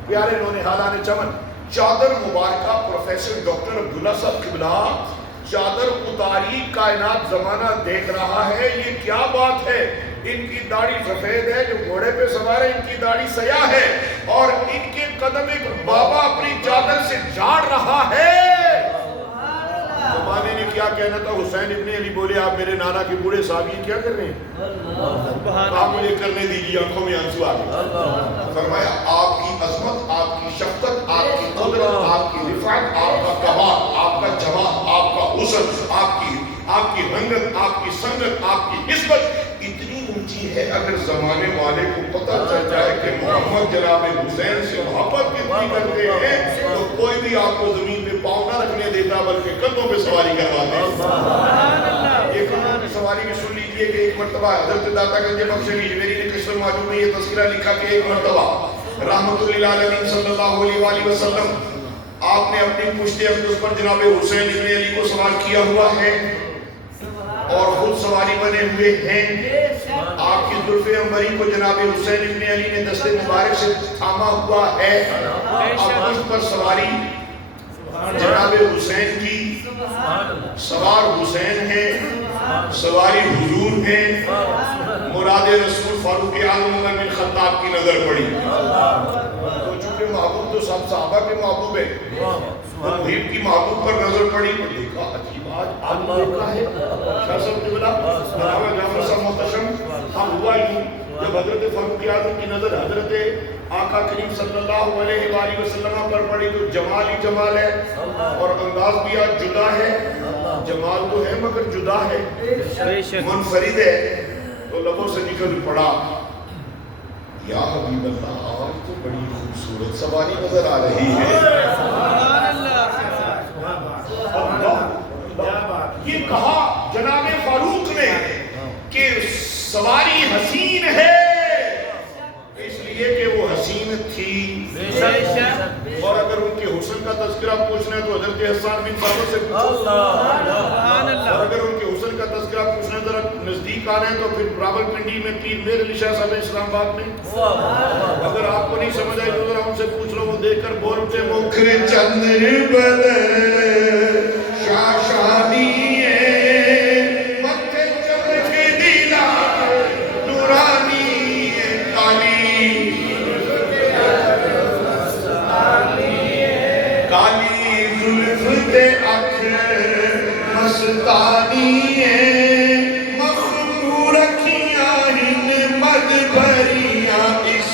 پیارے نونہالان چمن، چادر مبارکہ پروفیسر ڈاکٹر عبداللہ صاحب قبلہ چادر اتاری کائنات زمانہ دیکھ رہا ہے. یہ کیا بات ہے؟ ان کی داڑھی سفید ہے جو گھوڑے پہ سوار ہے, ان کی داڑھی سیاہ ہے, اور ان کے قدم ایک بابا اپنی چادر سے جھاڑ رہا ہے. زمانے نے کیا کہنا تھا؟ حسین ابن علی بولے آپ میرے نانا کے بوڑھے صحابی کیا کر رہے ہیں؟ آپ مجھے کرنے دیجیے. آنکھوں میں آنسو آ گئے. فرمایا آپ کی عظمت, آپ کی شفقت, آپ کی قدرت, آپ کی رفعت, آپ کا کمال, آپ کا جمال, آپ کا حسن, آپ کی رنگت, آپ کی سنگت, آپ کی نسبت اتنی اونچی ہے. اگر زمانے والے کو پتہ چل جائے کہ محمد جناب حسین سے محبت کتنی کرتے ہیں تو کوئی بھی آپ کو زمین پہ پاؤں نہ رکھنے دیتا بلکہ کندھوں پہ سواری کرواتے ہیں. یہ کندھوں پہ سواری بھی سن لیجئے کہ ایک مرتبہ حضرت داتا گنج بخش میری نے کشور موجود میں یہ تذکرہ لکھا کہ ایک مرتبہ رحمت للعالمین صلی اللہ علیہ وآلہ وسلم آپ نے اپنی پشت اقدس پر جناب حسین ابن علی کو سوار کیا ہوا ہے اور خود سواری بنے ہوئے ہیں. آپ کی زلف عنبری کو جناب حسین ابن علی نے دست مبارک سے تھاما ہوا ہے. اب پشت پر سواری جناب حسین کی, سوار حسین ہے, سواری حضور ہے. مراد رسول فاروق اعظم عمر بن خطاب کی نظر پڑی. تو چونکہ محبوب تو سب صحابہ کے محبوب ہے, محب کی محبوب پر نظر پڑی. پر دیکھا عجیب آج آپ نے دیکھا ہے شاہ صاحب نے بلا جناب جعفر صاحب محتشم ہم ہوا ہی جب حضرت فاروق اعظم کی نظر حضرت آقا کریم صلی اللہ علیہ وآلہ وسلم پر پڑی تو جمال ہی جمال ہے اور انداز بھی آج جدا ہے. جمال تو ہے مگر جدا ہے, منفرد ہے. تو لبوں سے نکل پڑا یا حبیب اللہ آج تو بڑی خوبصورت سواری نظر آ رہی ہے. یہ کہا جناب فاروق نے کہ سواری حسین ہے اس لیے کہ وہ حسین تھی. اور اگر ان کے حسن کا تذکرہ پوچھنا ہے تو حضرت حسان بن ثابت سے پوچھو. اور اگر ان کے حسن کا تذکرہ پوچھنا ہے ذرا نزدیک آ رہے ہیں تو پھر راولپنڈی میں پیر میر علی شاہ صاحب اسلام آباد میں. اگر آپ کو نہیں سمجھ آئی تو ذرا ان سے پوچھ لو, وہ دیکھ کر بول اٹھے مکھر چندر بدر شاشانی متھے چمک دینا نورانی کالی کالی زلف تے اکھ مستانی مخمور اکھیاں ہن مد بھریاں اس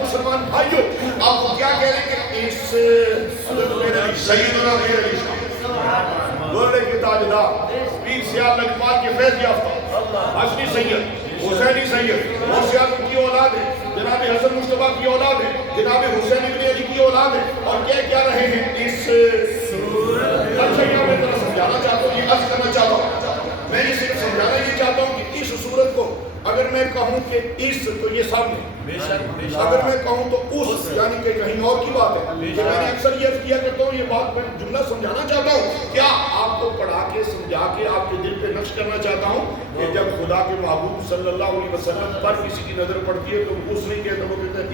مسلمان بھائیوں آپ کو کیا کہہ رہے ہیں کہ اس سیدنا میر علی شاہ گولڈے کے تاجدار پیر سیاہ لجپال کے فیض یافتہ حسنی سید حسینی سید اور سیاہ کی اولاد ہے, جناب حسن مصطفیٰ کی اولاد ہے, جناب حسین ابن علی کی اولاد ہے. اور کیا رہے ہیں اس صورت. اچھا یہ میں ذرا سمجھانا چاہتا ہوں, یہ عرض کرنا چاہتا ہوں, میں اسے سمجھانا یہ چاہتا ہوں کہ اس صورت کو اگر میں کہوں کہ اس تو یہ سامنے, اگر میں کہوں تو اس یعنی کہ کہیں اور کی بات ہے. میں نے اکثر یہ کیا کرتا ہوں, یہ بات میں جملہ سمجھانا چاہتا ہوں, کیا آپ کو پڑھا کے سمجھا کے آپ کے دل پہ نقش کرنا چاہتا ہوں کہ جب خدا کے محبوب صلی اللہ علیہ وسلم پر کسی کی نظر پڑتی ہے تو اس نہیں کہتا, وہ کہتا ہے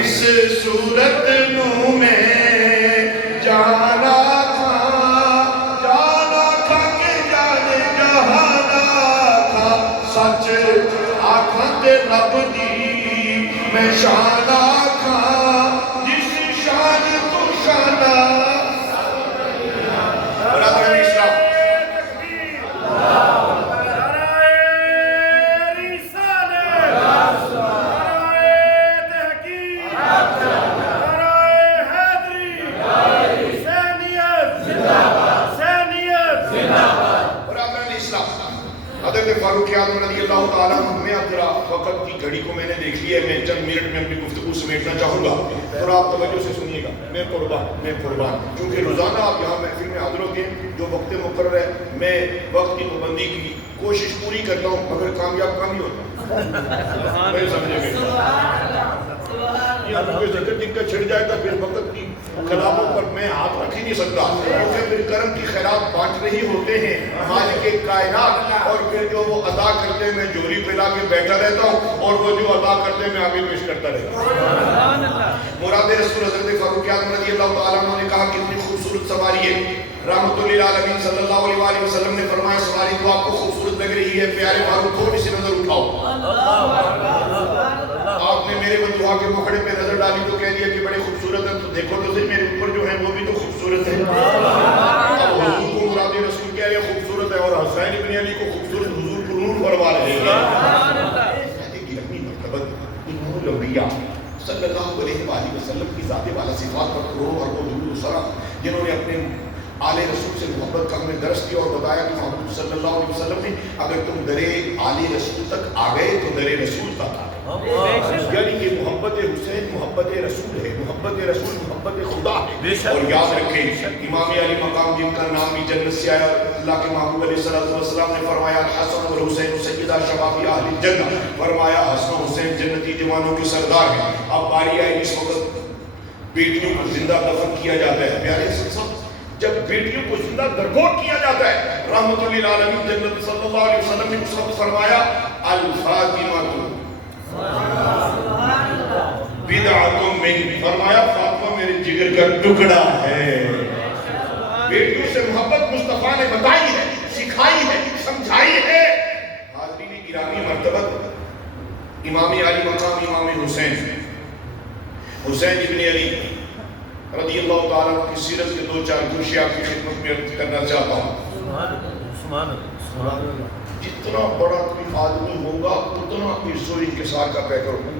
اس صورت نو میں جانا تھا, جانا تھا کہ جانے جہانا تھا, سچ آنکھاں تے رب دی میں شانہ تھا, جس شان تو شانہ. برادران اسلام فاروق اعظم رضی اللہ تعالیٰ عنہ میں اب ذرا وقت کی گھڑی کو میں نے دیکھ لیا ہے, میں چند منٹ میں اپنی گفتگو سمیٹنا چاہوں گا اور آپ توجہ سے سنیے گا. میں قربان کیونکہ روزانہ آپ یہاں محفل میں حاضر ہوتے ہیں, جو وقت مقرر ہے میں وقت کی پابندی کی کوشش پوری کرتا ہوں مگر کامیاب کام ہی ہوتا ہوں. میں سمجھے گا یہ ذکر جن کا چھڑ جائے گا پھر وقت کی کلاموں پر میں ہاتھ رکھ ہی نہیں سکتا، کیونکہ پھر کرم کی خیرات بانٹ رہی ہوتے ہیں مالک کائنات، اور پھر جو وہ ادا کرتے میں جوری پھیلا کے بیٹھا رہتا ہوں، اور وہ جو ادا کرتے میں آگے پیش کرتا رہتا ہوں۔ مراد رسول حضرت فاروق اعظم رضی اللہ تعالیٰ عنہ نے کہا کتنی خوبصورت سواری ہے۔ رحمت للعالمین صلی اللہ علیہ وسلم نے فرمایا سواری تو آپ کو خوبصورت لگ رہی ہے، پیارے فاروق تھوڑی سی نظر اٹھاؤ۔ آپ نے میرے بدعا کے مکھڑے پہ نظر ڈالی تو کہہ دیا کہ بڑے خوبصورت ہیں، تو دیکھو تو صحیح میرے اوپر جو ہیں وہ بھی تو خوبصورت ہیں۔ اب حضور کو مراد رسول کہہ رہے خوبصورت ہے، اور حسین ابن علی کو خوبصورت حضور کو نور فرما رہے ہیں۔ گرمی مرتبت امام الانبیاء صلی اللہ علیہ وآلہ وسلم کی ذات والا صفات پر کروڑوں اربوں درود و سلام، جنہوں نے اپنے آل رسول سے محبت کا ہمیں درس کیا اور بتایا کہ محمد صلی اللہ علیہ وسلم نے اگر تم درے آل رسول تک آ گئے تو درے رسول تک آ گئے، یعنی کہ محبت حسین محبت رسول ہے، محبت رسول محبت خدا ہے۔ اور یاد رکھیں امام علی مقام جن کا نام بھی جنت سے آیا، اللہ کے محبوب علیہ السلام نے فرمایا حسن اور حسین سیدہ شباب اہل الجنہ، فرمایا حسن و حسین جنتی جوانوں کے سردار ہیں۔ اب باری آئی اس وقت بیٹیوں کو زندہ دفن کیا جاتا ہے۔ پیارے سب جب بیٹیوں کو زندہ درگور کیا جاتا ہے، رحمت للعالمین جنت صلی اللہ علیہ وسلم نے اس وقت فرمایا الفاطمہ بدعۃ من، فرمایا فاطمہ میرے جگر کا ٹکڑا ہے۔ بیٹیوں سے محبت مصطفیٰ نے بتائی ہے، سکھائی ہے، سمجھائی ہے۔ حاضرین گرامی مرتبت امام علی مقام امام حسین ابن علی رضی اللہ تعالیٰ کی سیرت کے دو چار گوشے آپ کی خدمت میں عرض کرنا چاہتا ہوں۔ جتنا بڑا کوئی آدمی ہوگا اتنا عزت و انکسار کا پیکر ہوگا۔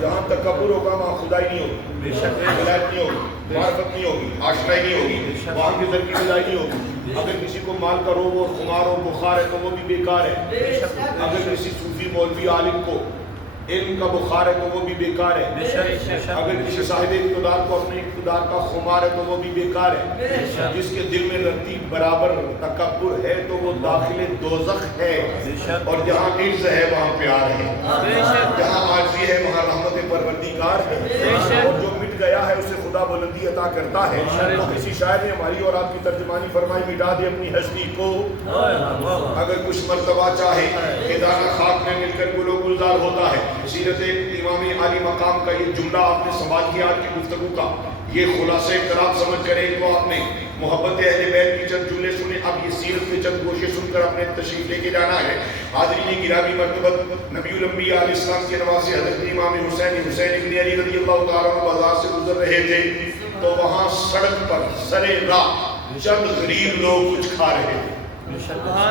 جہاں تکبر ہوگا وہاں خدائی نہیں ہوگی، ولایت نہیں ہوگی، معرفت نہیں ہوگی، آشنائی نہیں ہوگی، وہاں کی در کی خدائی نہیں ہوگی۔ اگر کسی کو مال کا روب اور خمار اور بخار ہے تو وہ بھی بیکار ہے۔ اگر کسی صوفی مولوی عالم کو علم کا بخار ہے تو وہ بھی بیکار ہے۔ اگر کسی صاحب اقتدار کو اپنے اقتدار کا خمار ہے تو وہ بھی بیکار ہے۔ جس کے دل میں رتیب برابر تکبر ہے تو وہ داخل دوزخ ہے۔ اور جہاں عز ہے وہاں پیار ہے، جہاں عاجزی ہے وہاں رحمت پروردگار ہے، اور جو مٹ گیا ہے اسے خدا بلندی عطا کرتا ہے۔ تو کسی شاعر نے ہماری اور آپ کی ترجمانی فرمائی مٹا دے اپنی ہستی کو اگر کچھ مرتبہ چاہے کہ دانہ خاک میں مل کر گل و گلزار ہوتا ہے۔ سیرت امام علی مقام کا یہ جملہ آپ نے سماج کی آج کی گفتگو کا یہ خلاصہ اقتراب سمجھ کر ایک تو آپ نے محبت اہل بیت کی چند جملے سنے، اب یہ سیرت کے چند گوشے سن کر اپنے تشریف لے کے جانا ہے۔ حاضرین گرامی مرتبت نبی الانبیاء علیہ السلام کے نواسے حضرت امام حسین ابن علی رضی اللہ تعالیٰ عنہ بازار سے گزر رہے تھے تو وہاں سڑک پر سرے راہ چند غریب لوگ کچھ کھا رہے تھے،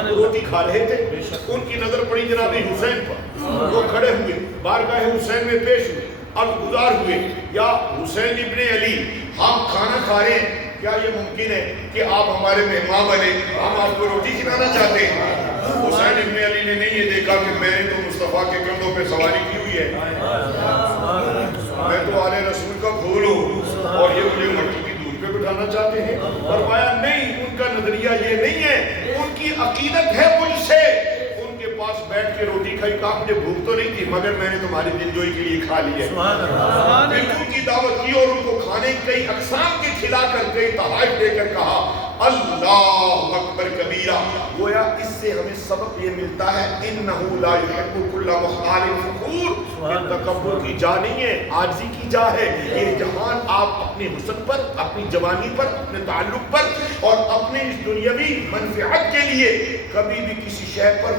روٹی کھا رہے تھے۔ ان کی نظر پڑی جناب حسین پر، وہ کھڑے ہوئے بارگاہ حسین میں پیش ہوئے، اب گزار ہوئے یا حسین ابن علی ہم کھانا کھا رہے ہیں، کیا یہ ممکن ہے کہ آپ ہمارے مہمان بنے، ہم آپ کو روٹی کھلانا چاہتے ہیں؟ حسین ابن علی نے نہیں یہ دیکھا کہ میں نے تو مصطفیٰ کے کندھوں پہ سواری کی ہوئی ہے، میں تو آل رسول کا پھول ہوں اور یہ مجھے مٹی کی دودھ پہ بٹھانا چاہتے ہیں۔ فرمایا نہیں، ان کا نظریہ یہ نہیں ہے، ان کی عقیدت ہے مجھ سے۔ ان کے پاس بیٹھ کے روٹی کھائی، کہا مجھے بھوک تو نہیں تھی مگر میں نے تمہاری دلجوئی کے لیے کھا لی ہے۔ پھر ان کی دعوت کی اور ان کو کھانے کئی اقسام کے کھلا کر کئی تحائف دے کر کہا اللہ اکبر کبیرہ۔ گویا اس سے ہمیں سبق یہ ملتا ہے انہو لا یحب کل مختال فخور، یہ تکبر کی جا نہیں ہے، عاجزی کی جا ہے۔ یہ جہان آپ اپنے حسن پر، اپنی جوانی پر، اپنے تعلق پر اور اپنے اس دنیاوی منفعت کے لیے کبھی بھی کسی شے پر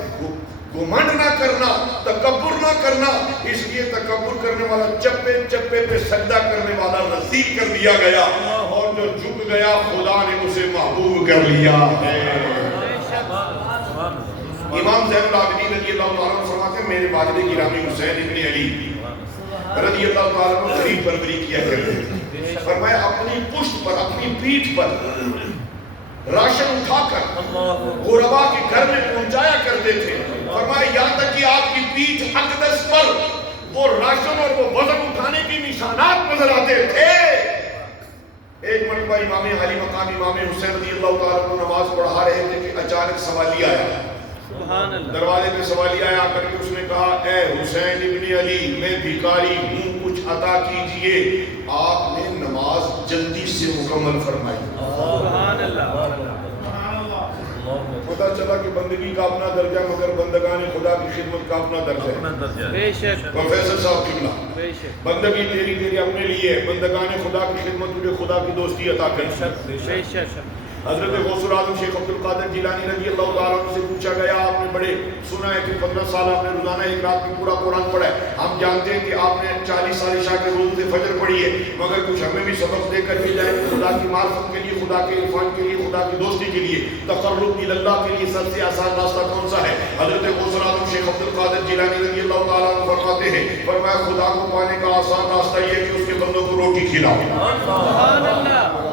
گھمنڈ نہ کرنا، تکبر نہ کرنا۔ اس لیے تکبر کرنے والا چپے چپے پہ سجدہ کرنے والا رذیل کر دیا گیا، اور جو جھک گیا خدا نے اسے محبوب کر لیا ہے۔ امام زین العابدین رضی اللہ تعالیٰ عنہ فرماتے ہیں میرے والد گرامی حسین ابن علی رضی اللہ تعالیٰ عنہ غریب پروری کیا کرتے تھے۔ فرمایا اپنی پشت پر، اپنی پیٹھ پر راشن اٹھا کر غربا کے گھر میں پہنچایا کرتے تھے۔ فرمایا یہاں تک کہ آپ کی پیٹھ اقدس پر وہ راشن اور وہ وزن اٹھانے کی نشانات نظر آتے تھے۔ ایک مرتبہ امام علی مقام امام حسین رضی اللہ تعالیٰ عنہ نماز پڑھا رہے تھے کہ اچانک سوالی آیا، دروازے پہ سوالی آیا کر کے اس نے کہا اے حسین ابن علی میں بھکاری ہوں، کچھ عطا کیجئے۔ آپ نے نماز جلدی سے مکمل فرمائی. سبحان اللہ. پتہ چلا کہ بندگی کا اپنا درجہ مگر بندگان خدا کی خدمت کا اپنا درجہ ہے. بے شک. پروفیسر صاحب قبلہ بے شک. بندگی تیری اپنے لیے ہے, بندگان خدا کی خدمت تجھے خدا کی دوستی عطا کرے. بے شک. حضرت غوث العظم شیخ عبد القادر جیلانی رضی اللہ تعالیٰ عنہ سے پوچھا گیا, آپ نے بڑے سنا ہے کہ 15 سال آپ نے روزانہ ایک رات میں پورا قرآن پڑھا ہے, ہم جانتے ہیں کہ آپ نے 40 سال عشاء کے روز سے فجر پڑھی ہے, مگر کچھ ہمیں بھی سبق دے کر کے جائے خدا کی معرفت کے لیے, خدا کے عرفان کے لیے, خدا کی دوستی کے لیے, تقرب اللہ کے لیے سب سے آسان راستہ کون سا ہے؟ حضرت غوث العظم شیخ عبد القادر جیلانی رضی اللہ تعالیٰ عنہ فرماتے ہیں, فرمایا خدا کو پانے کا آسان راستہ یہ کہ اس کے بندوں کو روٹی کھلاؤ. سبحان اللہ.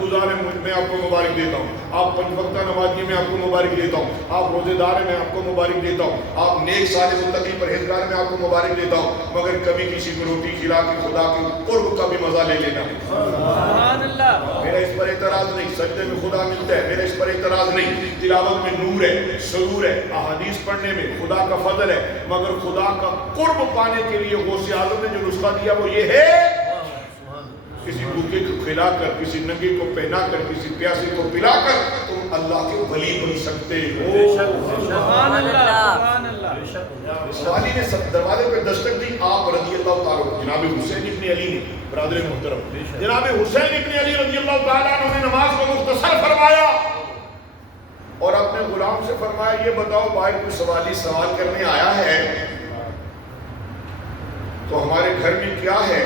گزار ہے, میں آپ کو مبارک دیتا ہوں. آپ 5 وقتہ نمازی, میں آپ کو مبارک دیتا ہوں. آپ روزے دار ہیں, میں آپ کو مبارک دیتا ہوں. آپ نیک صالح متقی پرہیزگار, میں آپ کو مبارک دیتا ہوں. مگر کبھی کسی کو روٹی کھلا کے خدا کے قرب کا بھی مزہ لے لینا. سبحان اللہ. میرا اس پر اعتراض نہیں, سجدے میں خدا ملتا ہے, میرا اس پر اعتراض نہیں. تلاوت میں نور ہے, سرور ہے, احادیث پڑھنے میں خدا کا فضل ہے, مگر خدا کا قرب پانے کے لیے غوث اعظم نے جو نسخہ دیا وہ یہ ہے, کسی بھوکے کو کھلا کر, کسی ننگے کو پہنا کر, کسی پیاسے کو پلا کر تم اللہ کے ولی بن سکتے ہو. سبحان اللہ. سبحان اللہ. والی نے دروازے پہ دستک دی, آپ رضی اللہ تعالیٰ, جناب حسین ابن علی نے, برادر محترم, جناب حسین ابن علی رضی اللہ تعالیٰ نے نماز کو مختصر فرمایا اور اپنے غلام سے فرمایا, یہ بتاؤ بھائی کوئی سوالی سوال کرنے آیا ہے تو ہمارے گھر میں کیا ہے؟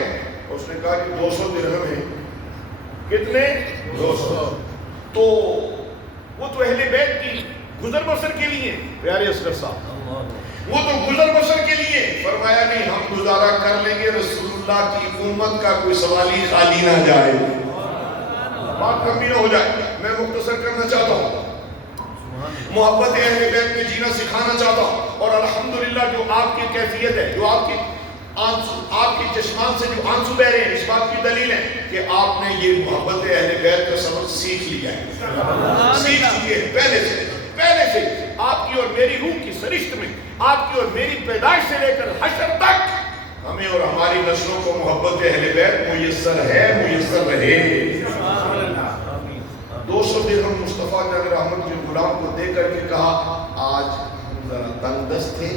اس نے کہا کہ 200 درہم ہے. کتنے؟ 200. تو وہ تو اہل بیت کی گزر بسر کے لیے, پیارے اصغر صاحب, وہ تو گزر بسر کے لیے. فرمایا نہیں, ہم گزارا کر لیں گے, رسول اللہ کی امت کا کوئی سوالی خالی نہ جائے, بات کم بھی نہ ہو جائے. میں مختصر کرنا چاہتا ہوں, محبت اہل بیت میں جینا سکھانا چاہتا ہوں, اور الحمدللہ جو آپ کی کیفیت ہے, جو آپ کی چشمان سے جو آنسو بہ رہے ہیں, اس بات کی دلیل ہے کہ آپ نے یہ محبت اہل بیت کا سبق سیکھ لیا ہے. سیکھ لیے پہلے سے آپ کی اور میری روح کی سرشت میں, آپ کی اور میری پیدائش سے لے کر حشر تک ہمیں اور ہماری نسلوں کو محبت اہل بیت میسر ہے, میسر رہے. 200 درہم مصطفیٰ جان رحمت کے غلام کو دے کر کے کہا, آج ہم ذرا تنگ دست تھے,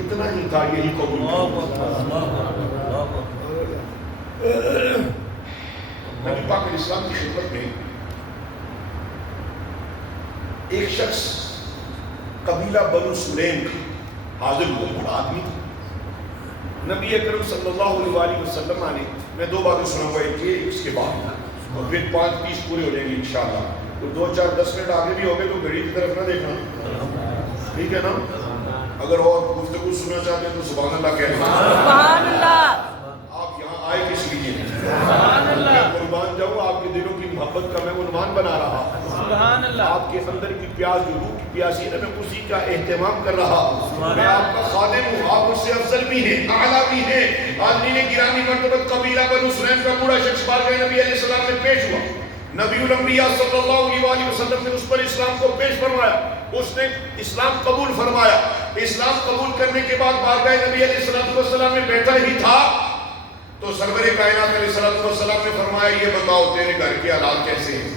اتنا ہی تھا, یہی قبول نبی پاک علیہ السلام کی خدمت میں ایک شخص قبیلہ بنو سلیم حاضر ہوا, بڑا آدمی تھا. نبی اکرم صلی اللہ علیہ وسلم نے, میں 2 باتیں سناؤں گا, ایک یہ, اس کے بعد اور پھر 5-20 پورے ہو جائیں گے انشاءاللہ. تو 2-4-10 منٹ آگے بھی ہو گئے تو گھڑی کی طرف نہ دیکھنا, ٹھیک ہے نا؟ اگر اور گفتگو سننا چاہتے ہیں تو سبحان اللہ کہہ رہے ہیں. سبحان اللہ. آپ یہاں آئے کس لیے؟ سبحان اللہ. میں قربان جاؤں, آپ کے دلوں کی محبت کا میں عنوان بنا رہا. سبحان اللہ. آپ کے اندر کی پیاس, جو روح کی پیاسی ہے, میں اسی کا اہتمام کر رہا. میں آپ کا خادم ہوں, آپ اس سے افضل بھی ہیں, اعلیٰ بھی ہیں. عالمین گرامی مرتبہ قبیلہ بنو سلیم کا بوڑھا شخص بارگاہ نبی علیہ السلام میں پیش ہوا. نبی الانبیاء صلی اللہ علیہ وسلم نے اس پر اسلام کو پیش فرمایا, اس نے اسلام قبول فرمایا. اسلام قبول کرنے کے بعد بارگاہ نبی علیہ السلام میں بیٹھا ہی تھا تو سرور کائنات علیہ السلام نے فرمایا, یہ بتاؤ تیرے گھر کے حالات کیسے ہیں؟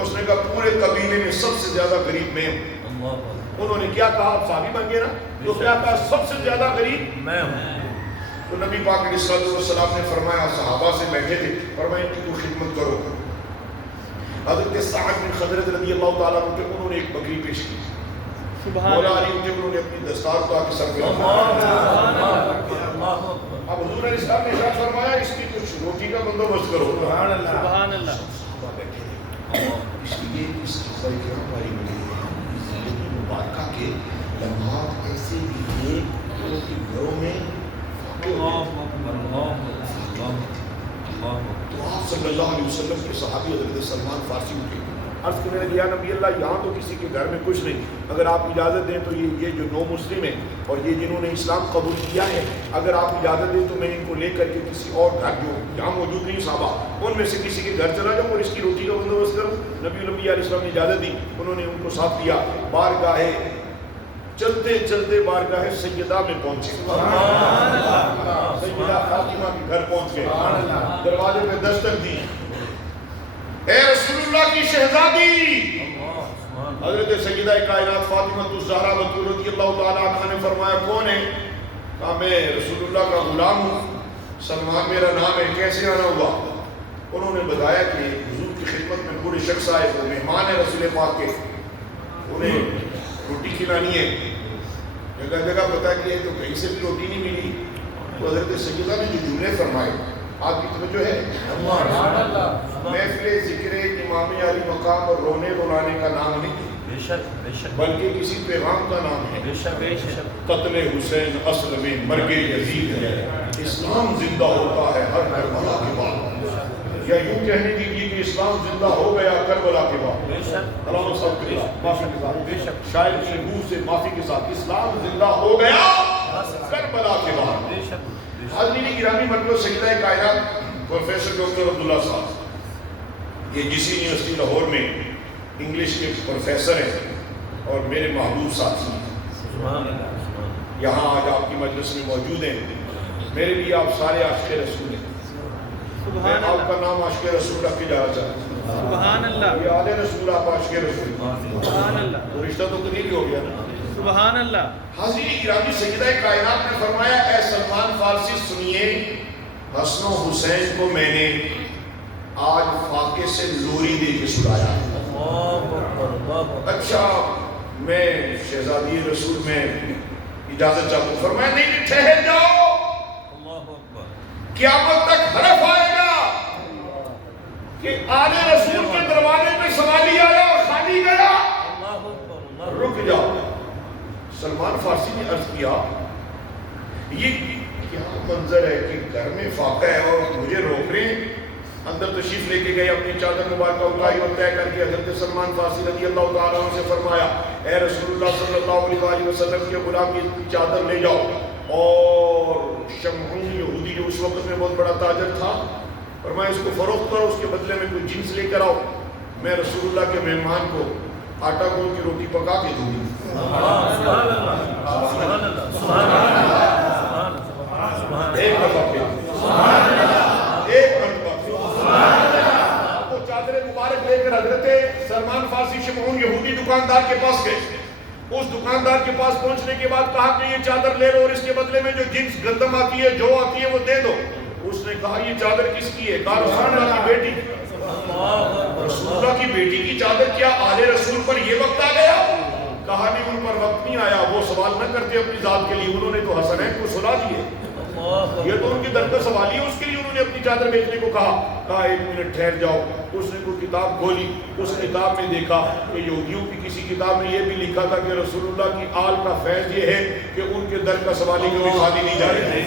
اس نے کہا پورے قبیلے میں سب سے زیادہ غریب میں ہوں. انہوں نے کیا کہا, آپ صحابی بن گئے نا, تو کیا کہا, سب سے زیادہ غریب میں ہوں. تو نبی پاک علیہ السلام نے فرمایا, صحابہ سے بیٹھے تھے, فرمایا ان کی خدمت کرو. حضرت سعد بن خضرت رضی اللہ تعالیٰ عنہ, انہوں نے ایک بکری پیش کی. مولا علی اٹھے, انہوں نے اپنی دستار کو آ کے سر پہ اب حضور علیہ السلام نے ارشاد فرمایا, اس کی کچھ روٹی کا بندوبست کرو. سبحان اللہ. اس لیے اس صحابہ کرام والی زندگی مبارکہ کے لمحات ایسے بھی ہیں ان کے گھروں میں تو آپ صلی اللہ علیہ وسلم کے صحابی حضرت سلمان فارسی اٹھے, عرض کرنے لگے, یا نبی اللہ, یہاں تو کسی کے گھر میں کچھ نہیں, اگر آپ اجازت دیں تو یہ جو نو مسلم ہیں اور یہ جنہوں نے اسلام قبول کیا ہے, اگر آپ اجازت دیں تو میں ان کو لے کر کے کسی اور گھر جو یہاں موجود نہیں صحابہ, ان میں سے کسی کے گھر چلا جاؤں اور اس کی روٹی کا بندوبست کروں. نبی الانبیاء علیہ السلام نے اجازت دی, انہوں نے ان کو ساتھ لیا. بارگاہ چلتے چلتے بارگاہ سیدہ میں پہنچے، سیدہ فاطمہ کے گھر پہنچ گئے، دروازے پہ دستک دی، اے رسول اللہ کی شہزادی۔ حضرت سیدہ کائنات فاطمہ الزہرا بتول رضی اللہ تعالیٰ عنہ نے فرمایا کون ہے؟ کہا میں رسول اللہ کا غلام ہوں، سلمان میرا نام ہے، کیسے آنا ہوا؟ انہوں نے بتایا کہ حضور کی خدمت میں بوڑھے شخص آئے، وہ مہمان ہے رسول پاک کے، انہیں روٹی کھلانی ہے، جگہ جگہ پتا کیا تو کہیں سے بھی روٹی نہیں ملی، تو حضرت سیدہ نے جو جملے فرمائے آپ کی توجہ ہے؟ محفل ذکر امام علی مقام اور رونے رلانے کا نام نہیں بلکہ کسی پیغام کا نام ہے۔ قتل حسین اصل میں مرگ یزید ہے، اسلام زندہ ہوتا ہے ہر کربلا کے بعد، یا یوں کہنے دیجیے کہ اسلام زندہ ہو گیا کربلا کے بعد۔ علامہ صاحب کے ساتھ معافی کے ساتھ، شاعر کی روح سے معافی کے ساتھ، اسلام زندہ ہو گیا کربلا کے بعد۔ حاضرین گرامی مطلب سیدہ کائنات پروفیسر ڈاکٹر عبداللہ صاحب یہ جس یونیورسٹی لاہور میں انگلش کے پروفیسر ہیں اور میرے محبوب ساتھی ہیں، یہاں آج آپ کی مجلس میں موجود ہیں، میرے لیے آپ سارے عاشق رسول ہیں، میں آپ کا نام عاشق رسول رکھ کے جانا چاہتا ہوں، سبحان اللہ، یہ آل رسول آپ عاشق رسول، سبحان اللہ، تو رشتہ تو قریبی ہو گیا نا۔ سبحان اللہ۔ حاضرین گرامی سیدہ کائنات نے فرمایا اے سلمان فارسی سنیے، حسن و حسین کو میں نے آج فاقے سے لوری دے کے سلایا۔ اچھا میں شہزادی رسول میں اجازت چاہتا ہوں، فرمایا نہیں ٹھہر جاؤ، قیامت تک حرف آئے گا کہ آل رسول کے دروازے پہ سوالی آیا اور خالی گیا، رک جاؤ۔ سلمان فارسی نے عرض کیا یہ کیا منظر ہے کہ گھر میں فاقہ ہے اور مجھے روک رہے ہیں؟ اندر تشریف لے کے گئے، اپنی چادر مبارکہ اٹھائی اور طے کر کے حضرت سلمان فارسی رضی اللہ تعالیٰ عنہ سے فرمایا اے رسول اللہ صلی اللہ علیہ وسلم کے غلام کی چادر لے جاؤ، اور شمعون یہودی جو اس وقت میں بہت بڑا تاجر تھا، فرمایا اس کو فروخت کرو، اس کے بدلے میں کوئی جنس لے کر آؤ، میں رسول اللہ کے مہمان کو آٹا گوندھ کی روٹی پکا کے دوں گی۔ ایک دفعہ پہ ایک مرتبہ تو چادر مبارک لے کر حضرت سلمان فارسی شمعون یہودی دکاندار کے پاس گئے، اس دکاندار کے پاس پہنچنے کے بعد کہا کہ یہ چادر لے لو اور اس کے بدلے میں جو جنس گندم آتی ہے جو آتی ہے وہ دے دو۔ اس نے کہا یہ چادر کس کی ہے؟ کہا رسول اللہ کی بیٹی۔ رسول اللہ کی بیٹی کی چادر، کیا آل رسول پر یہ وقت آ گیا؟ کہا نہیں ان پر وقت نہیں آیا، وہ سوال نہ کرتے اپنی ذات کے لیے، انہوں نے تو حسنین کو سلا دیے، یہ تو ان کی در کا سوال ہی ہے، اس کے لیے انہوں نے اپنی چادر بیچنے کو کہا ایک منٹ ٹھہر جاؤ۔ اس نے کوئی کتاب کھولی، اس کتاب میں دیکھا کہ یہودیوں کی کسی کتاب میں یہ بھی لکھا تھا کہ رسول اللہ کی آل کا فیض یہ ہے کہ ان کے در کا سوالی کبھی خالی نہیں جا رہی۔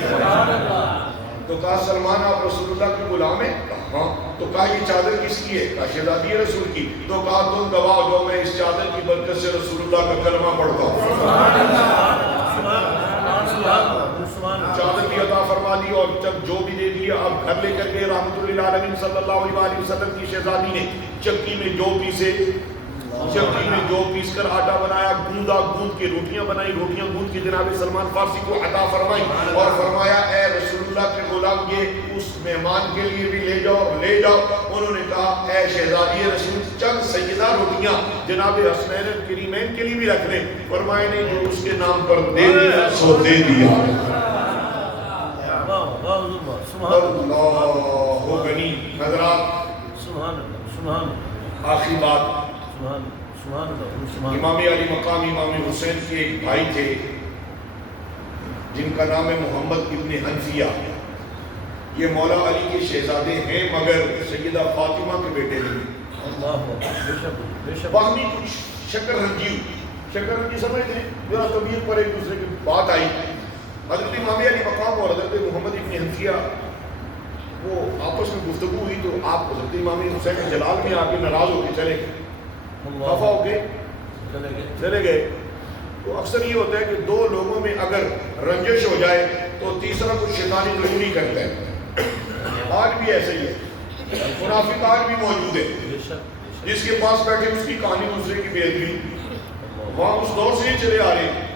تو کہا سلمان آپ رسول اللہ کے غلام ہیں؟ ہاں۔ تو کہا یہ چادر کس کی ہے؟ کہا شہزادی رسول کی۔ تو کہا تم گواہ جو میں اس چادر کی برکت سے رسول اللہ کا کلمہ پڑھتا ہوں۔ چادر بھی عطا فرما دی اور جب جو بھی دے دیا اب گھر لے کر کے رحمت للعالمین صلی اللہ علیہ وسلم کی شہزادی نے چکی میں جو پیسے، چکی میں جو پیس کر آٹا بنایا، گوندا گوند کے روٹیاں بنائی، روٹیاں گوند کے جناب سلمان فارسی کو عطا فرمائی اور فرمایا اے رسول اللہ کے غلام یہ اس مہمان کے لیے بھی لے جاؤ اور لے جاؤ۔ انہوں نے کہا اے شہزادی رسول چند سیدہ روٹیاں جناب حسنین کریمین کے لیے بھی رکھ لیں۔ فرمایا نہیں جو اس کے نام پر دے دیا سو دے دیا۔ اللہ غنی۔ حضرات آخری بات، امام علی مقام امام حسین کے ایک بھائی تھے جن کا نام ہے محمد ابن حنفیہ، یہ مولا علی کے شہزادے ہیں مگر سیدہ فاطمہ کے بیٹے نہیں۔ باہمی کچھ شکر رنجی سمجھتے ہیں، ذرا طبیعت پر ایک دوسرے کی بات آئی، حضرت امام علی مقام اور حضرت محمد ابن حنفیہ وہ آپس میں گفتگو ہوئی تو آپ حضرت امام حسین جلال میں آ کے ناراض ہو کے چلے گئے، خفا ہو کے چلے گئے۔ تو اکثر یہ ہوتا ہے کہ دو لوگوں میں اگر رنجش ہو جائے تو تیسرا کچھ شیطانی ضروری کرتا ہے۔ آج بھی ایسے ہی ہے، منافق آج بھی موجود ہے، جس کے پاس بیٹھے اس کی کہانی دوسرے کی بے ادبی، وہاں اس دور سے ہی چلے آ رہے ہیں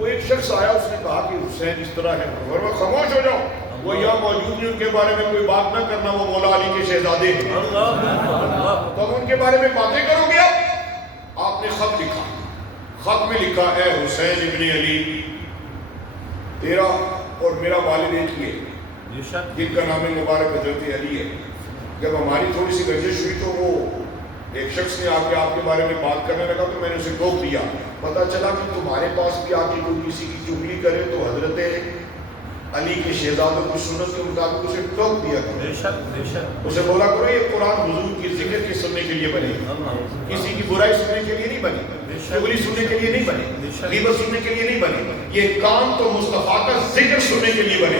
وہ ایک شخص آیا, اس نے کہا کہ حسین اس طرح ہے, فرمایا خاموش ہو جاؤ, وہ یہاں موجود نہیں, ان کے بارے میں کوئی بات نہ کرنا, وہ مولا علی کے شہزادے ہیں, تو ان کے بارے میں باتیں کرو گے. آپ نے خط لکھا, خط میں لکھا اے حسین ابن علی, تیرا اور میرا والد ایک ہی ہے جن کا نام مبارک حضرت علی ہے. جب ہماری تھوڑی سی گنجش ہوئی تو وہ ایک شخص نے آ کے آپ کے بارے میں بات کرنے لگا, تو میں نے اسے ٹوک دیا. پتا چلا کہ تمہارے پاس بھی آ کے کوئی کسی کی چغلی کرے تو حضرت علی کے شہزادوں کی سنت کے مطابق اسے ٹوک دیا کرو. اسے بولا کرو یہ قرآن حضور کی ذکر کے سننے کے لیے بنے, کسی کی برائی سننے کے لیے نہیں بنے, چغلی سننے کے لیے نہیں بنے, غیبت سننے کے لیے نہیں بنے. یہ کام تو مصطفیٰ کا ذکر سننے کے لیے بنے,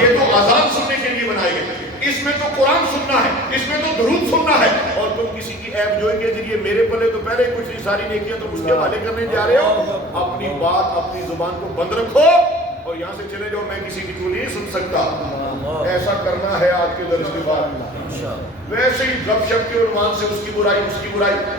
یہ تو اذان سننے کے لیے بنائے گئے. اس میں تو قرآن سننا ہے, اس میں تو درود سننا ہے, اور تم کسی کی عیب جوئی کے ذریعے میرے پلے تو پہلے کچھ نہیں, ساری نیکیاں تم اس کے حوالے کرنے جا رہے ہو. اپنی بات اپنی زبان کو بند رکھو اور یہاں سے چلے جاؤ, میں کسی کی چغلی نہیں سن سکتا. ایسا کرنا ہے آج کے درس کے بعد. ویسے ہی گپ شپ کے عنوان سے اس کی برائی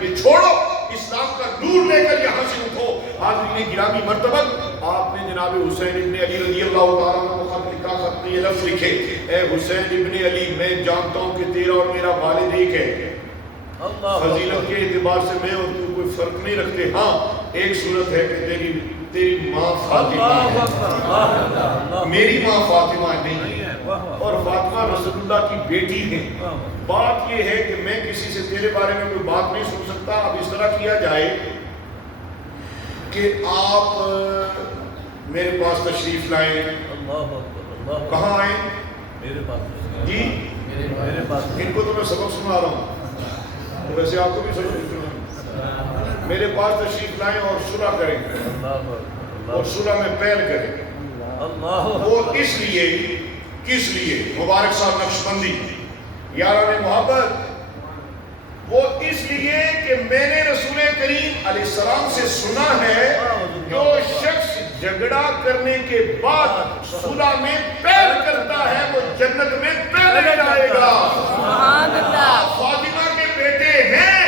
یہ چھوڑو, اسلام کا نور لے کر یہاں سے اٹھو. حاضرین گرامی مرتبت, آپ نے جناب حسین ابن علی رضی اللہ تعالیٰ عنہ کو خط لکھا, خط میں یہ لفظ لکھے اے حسین ابن علی, میں جانتا ہوں کہ تیرا اور میرا والد ایک ہے, فضیلت کے اعتبار سے میں اور تو کوئی فرق نہیں رکھتے. ہاں ایک صورت ہے کہ تیری ماں فاطمہ ہے, میری ماں فاطمہ نہیں ہے, اور فاطمہ رسول اللہ کی بیٹی ہے. بات یہ ہے کہ میں کسی سے تیرے بارے میں کوئی بات نہیں سن سکتا. اب اس طرح کیا جائے کہ آپ میرے پاس تشریف لائیں. کہاں آئیں؟ میرے پاس جی میرے پاس. ان کو تو میں سبق سنا رہا ہوں, تو ویسے آپ کو بھی سبق سنا. میرے پاس تشریف لائیں اور صلح کریں, اور صلح میں پہل کریں. وہ اس لیے کس لیے مبارک صاحب نقشبندی یاران محبت, وہ اس لیے کہ میں نے رسول کریم علیہ السلام سے سنا ہے جو شخص جھگڑا کرنے کے بعد صلح میں پہل کرتا ہے وہ جنت میں پہلے جائے گا. آپ فاطمہ کے بیٹے ہیں,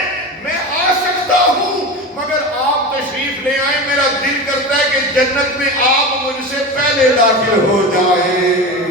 میں آ سکتا ہوں, مگر آپ تشریف لے آئیں, میرا دل کرتا ہے کہ جنت میں آپ مجھ سے پہلے داخل ہو جائیں.